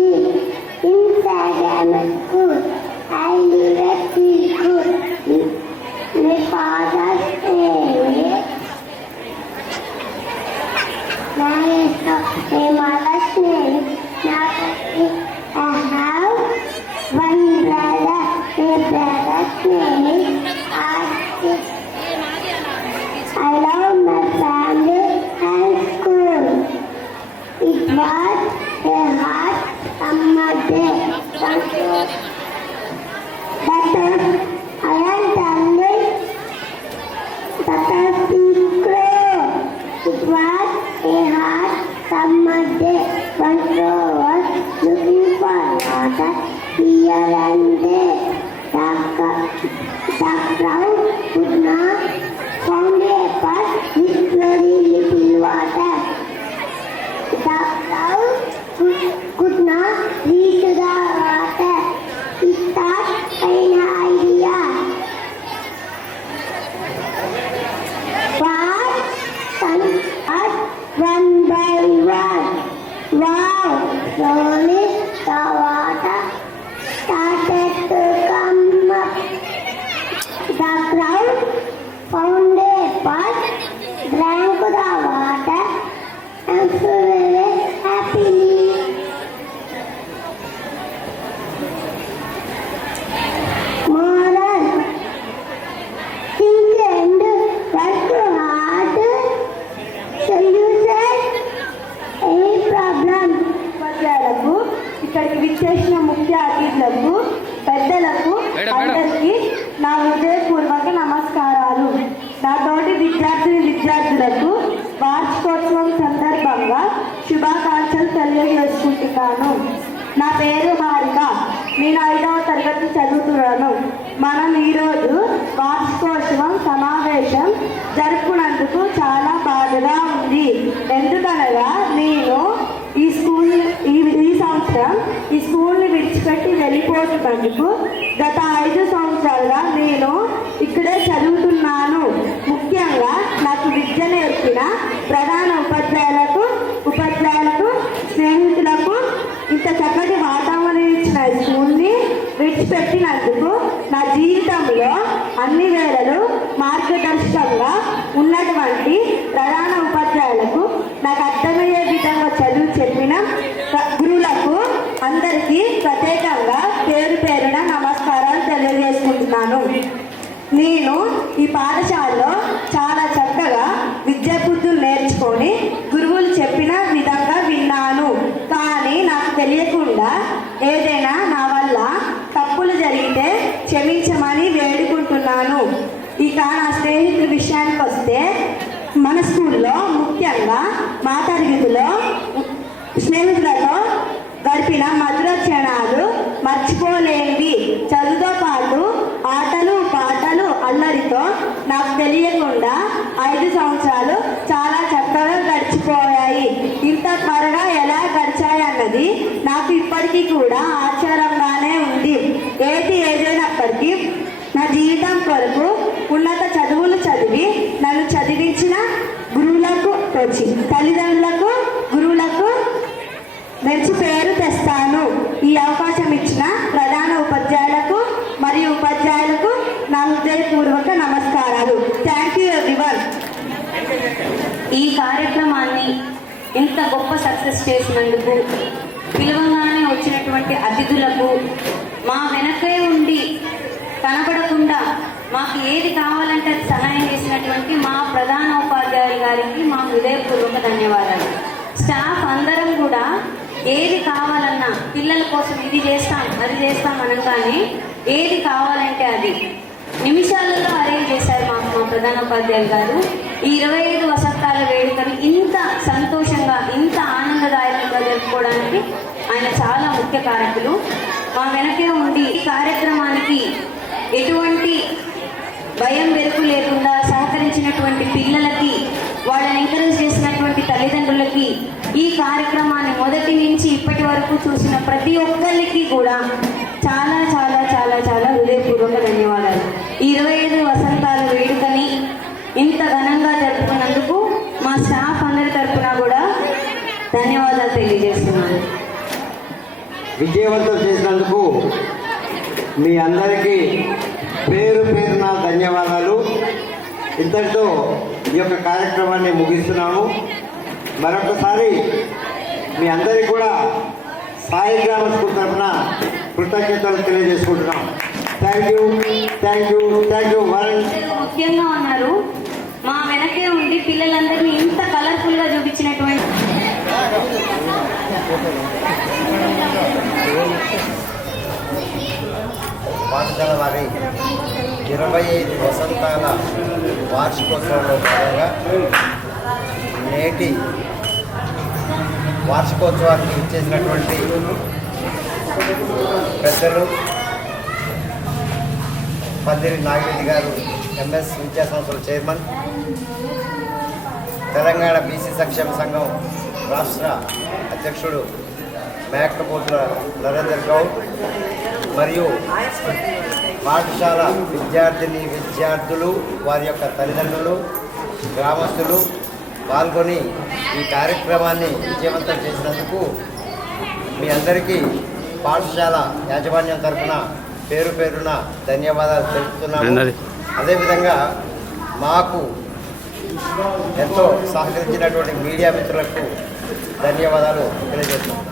in Sagam School. I live at Sikul. My father's name, my mother's name. I have one brother. My brother's name is Ashish. I love my family and school. It was a hot summer day. But I am telling the crow. It was a hot summer day. One crow was looking for water here and there. The crowd could not find a pot with very little water. The crowd could not reach the water. It thought an idea. What? One by one. Wow! Slowly the water started to come up. The crowd found a pot, drank the water, and flew away. విచ్చేసిన ముఖ్య అతిథులకు, పెద్దలకు అందరికీ నా హృదయపూర్వక నమస్కారాలు. నా తోటి విద్యార్థులకు వార్షికోత్సవం సందర్భంగా శుభాకాంక్షలు తెలియజేసుకుంటున్నాను. నా పేరు హారిక. నేను 5వ తరగతి చదువుతున్నాను. మనం ఈరోజు వార్షికోత్సవం సమావేశం జరుపుకున్నందుకు చాలా బాధగా ఉంది. ఎందుకనగా నేను ఈ సంవత్సరం ఈ స్కూల్ని విడిచిపెట్టి వెళ్ళిపోతున్నందుకు గత 5 సంవత్సరాలుగా నేను ఇక్కడే చదువుతున్నాను. ముఖ్యంగా నాకు విద్య నేర్పిన ప్రధాన ఉపాధ్యాయులకు స్నేహితులకు ఇంత చక్కటి వాతావరణం ఇచ్చిన ఈ స్కూల్ని విడిచిపెట్టినందుకు నా జీవితంలో అన్ని వేళలు మార్గదర్శకంగా ఉన్నటువంటి ప్రధాన ఉపాధ్యాయులకు, నాకు అర్థమయ్యే విధంగా చదువు చెప్పిన గురువులకు అందరికీ ప్రత్యేకంగా పేరు పేరున నమస్కారాలు తెలియజేసుకుంటున్నాను. నేను ఈ పాఠశాలలో చాలా చక్కగా విద్యా బుద్ధులు నేర్చుకొని గురువులు చెప్పిన విధంగా విన్నాను. కానీ నాకు తెలియకుండా ఏదైనా నా వల్ల తప్పులు జరిగితే క్షమించమని వేడుకుంటున్నాను. ఇక నా స్నేహితుల విషయానికి వస్తే, మన స్కూల్లో ముఖ్యంగా మా తరగతిలో స్నేహితులతో గడిపిన మధుర క్షణాలు మర్చిపోలేనివి. చదువుతో పాటు ఆటలు పాటలు అల్లరితో నాకు తెలియకుండా 5 సంవత్సరాలు చాలా చక్కగా గడిచిపోయాయి. ఇంత త్వరగా ఎలా గడిచాయి అన్నది నాకు ఇప్పటికీ కూడా ఆశ్చర్యంగానే ఉంది. ఏదైనప్పటికీ నా జీవితం కొరకు ఉన్నత చదువులు చదివి నన్ను చదివించిన గురువులకు, తల్లిదండ్రులకు, గురువులకు మంచి పేరు తెస్తాను. ఈ అవకాశం ఇచ్చిన ప్రధాన ఉపాధ్యాయులకు మరియు ఉపాధ్యాయులకు నా హృదయపూర్వక నమస్కారాలు. Thank you everyone. ఈ కార్యక్రమాన్ని ఇంత గొప్ప సక్సెస్ చేసినందుకు, పిలవగానే వచ్చినటువంటి అతిథులకు, మా వెనకే ఉండి కనపడకుండా మాకు ఏది కావాలంటే సహాయం చేసినటువంటి మా ప్రధాన ఉపాధ్యాయులు గారికి మా హృదయపూర్వక ధన్యవాదాలు. స్టాఫ్ అందరం కూడా ఏది కావాలన్నా పిల్లల కోసం ఇది చేస్తాం అది చేస్తాం అనగానే ఏది కావాలంటే అది నిమిషాలలో అరేంజ్ చేశారు మా ప్రధాన ఉపాధ్యాయులు గారు. ఈ 25 వసంతాల వేడుకని ఇంత సంతోషంగా, ఇంత ఆనందదాయకంగా జరుపుకోవడానికి ఆయన చాలా ముఖ్య కారకులు. మా వెనకే ఉండి ఈ కార్యక్రమానికి ఎటువంటి భయం వెరుకు లేకుండా సహకరించినటువంటి పిల్లలకి, వాళ్ళని ఎంకరేజ్ చేసినటువంటి తల్లిదండ్రులకి, ఈ కార్యక్రమాన్ని మొదటి నుంచి ఇప్పటి వరకు చూసిన ప్రతి ఒక్కరికి కూడా చాలా చాలా చాలా చాలా హృదయపూర్వక ధన్యవాదాలు. ఈ 25 వసంతాల వేడుకని ఇంత ఘనంగా జరుపుకున్నందుకు మా స్టాఫ్ అందరి తరఫున కూడా ధన్యవాదాలు తెలియజేస్తున్నాను. విజయవంతం చేసినందుకు మీ అందరికీ పేరు పేరున ధన్యవాదాలు. ఇంతటితో ఈ యొక్క కార్యక్రమాన్ని ముగిస్తున్నాము. మరొకసారి మీ అందరికీ కూడా సాయి గ్రామ స్కూల్ తరఫున కృతజ్ఞతలు తెలియజేసుకుంటున్నాం. Thank you Varun. ముఖ్యంగా ఉన్నారు, మా వెనకే ఉండి పిల్లలందరినీ ఇంత కలర్ఫుల్గా చూపించినటువంటి పాఠశాల వారి 25 వసంతాల వార్షికోత్సవంలో భాగంగా నేటి వార్షికోత్సవానికి ఇచ్చేసినటువంటి పెద్దలు పందిరి నాగిరెడ్డి గారు, ఎంఎస్ విద్యా సంస్థల చైర్మన్, తెలంగాణ బీసీ సంక్షేమ సంఘం రాష్ట్ర అధ్యక్షుడు మేకపోతుల నరేందర్ గౌడ్, మరియు పాఠశాల విద్యార్థులు, వారి యొక్క తల్లిదండ్రులు, గ్రామస్తులు పాల్గొని ఈ కార్యక్రమాన్ని విజయవంతం చేసినందుకు మీ అందరికీ పాఠశాల యాజమాన్యం తరఫున పేరు పేరున ధన్యవాదాలు తెలుపుతున్నాము. అదేవిధంగా మాకు ఎంతో సహకరించినటువంటి మీడియా మిత్రులకు ధన్యవాదాలు తెలియజేస్తున్నాం.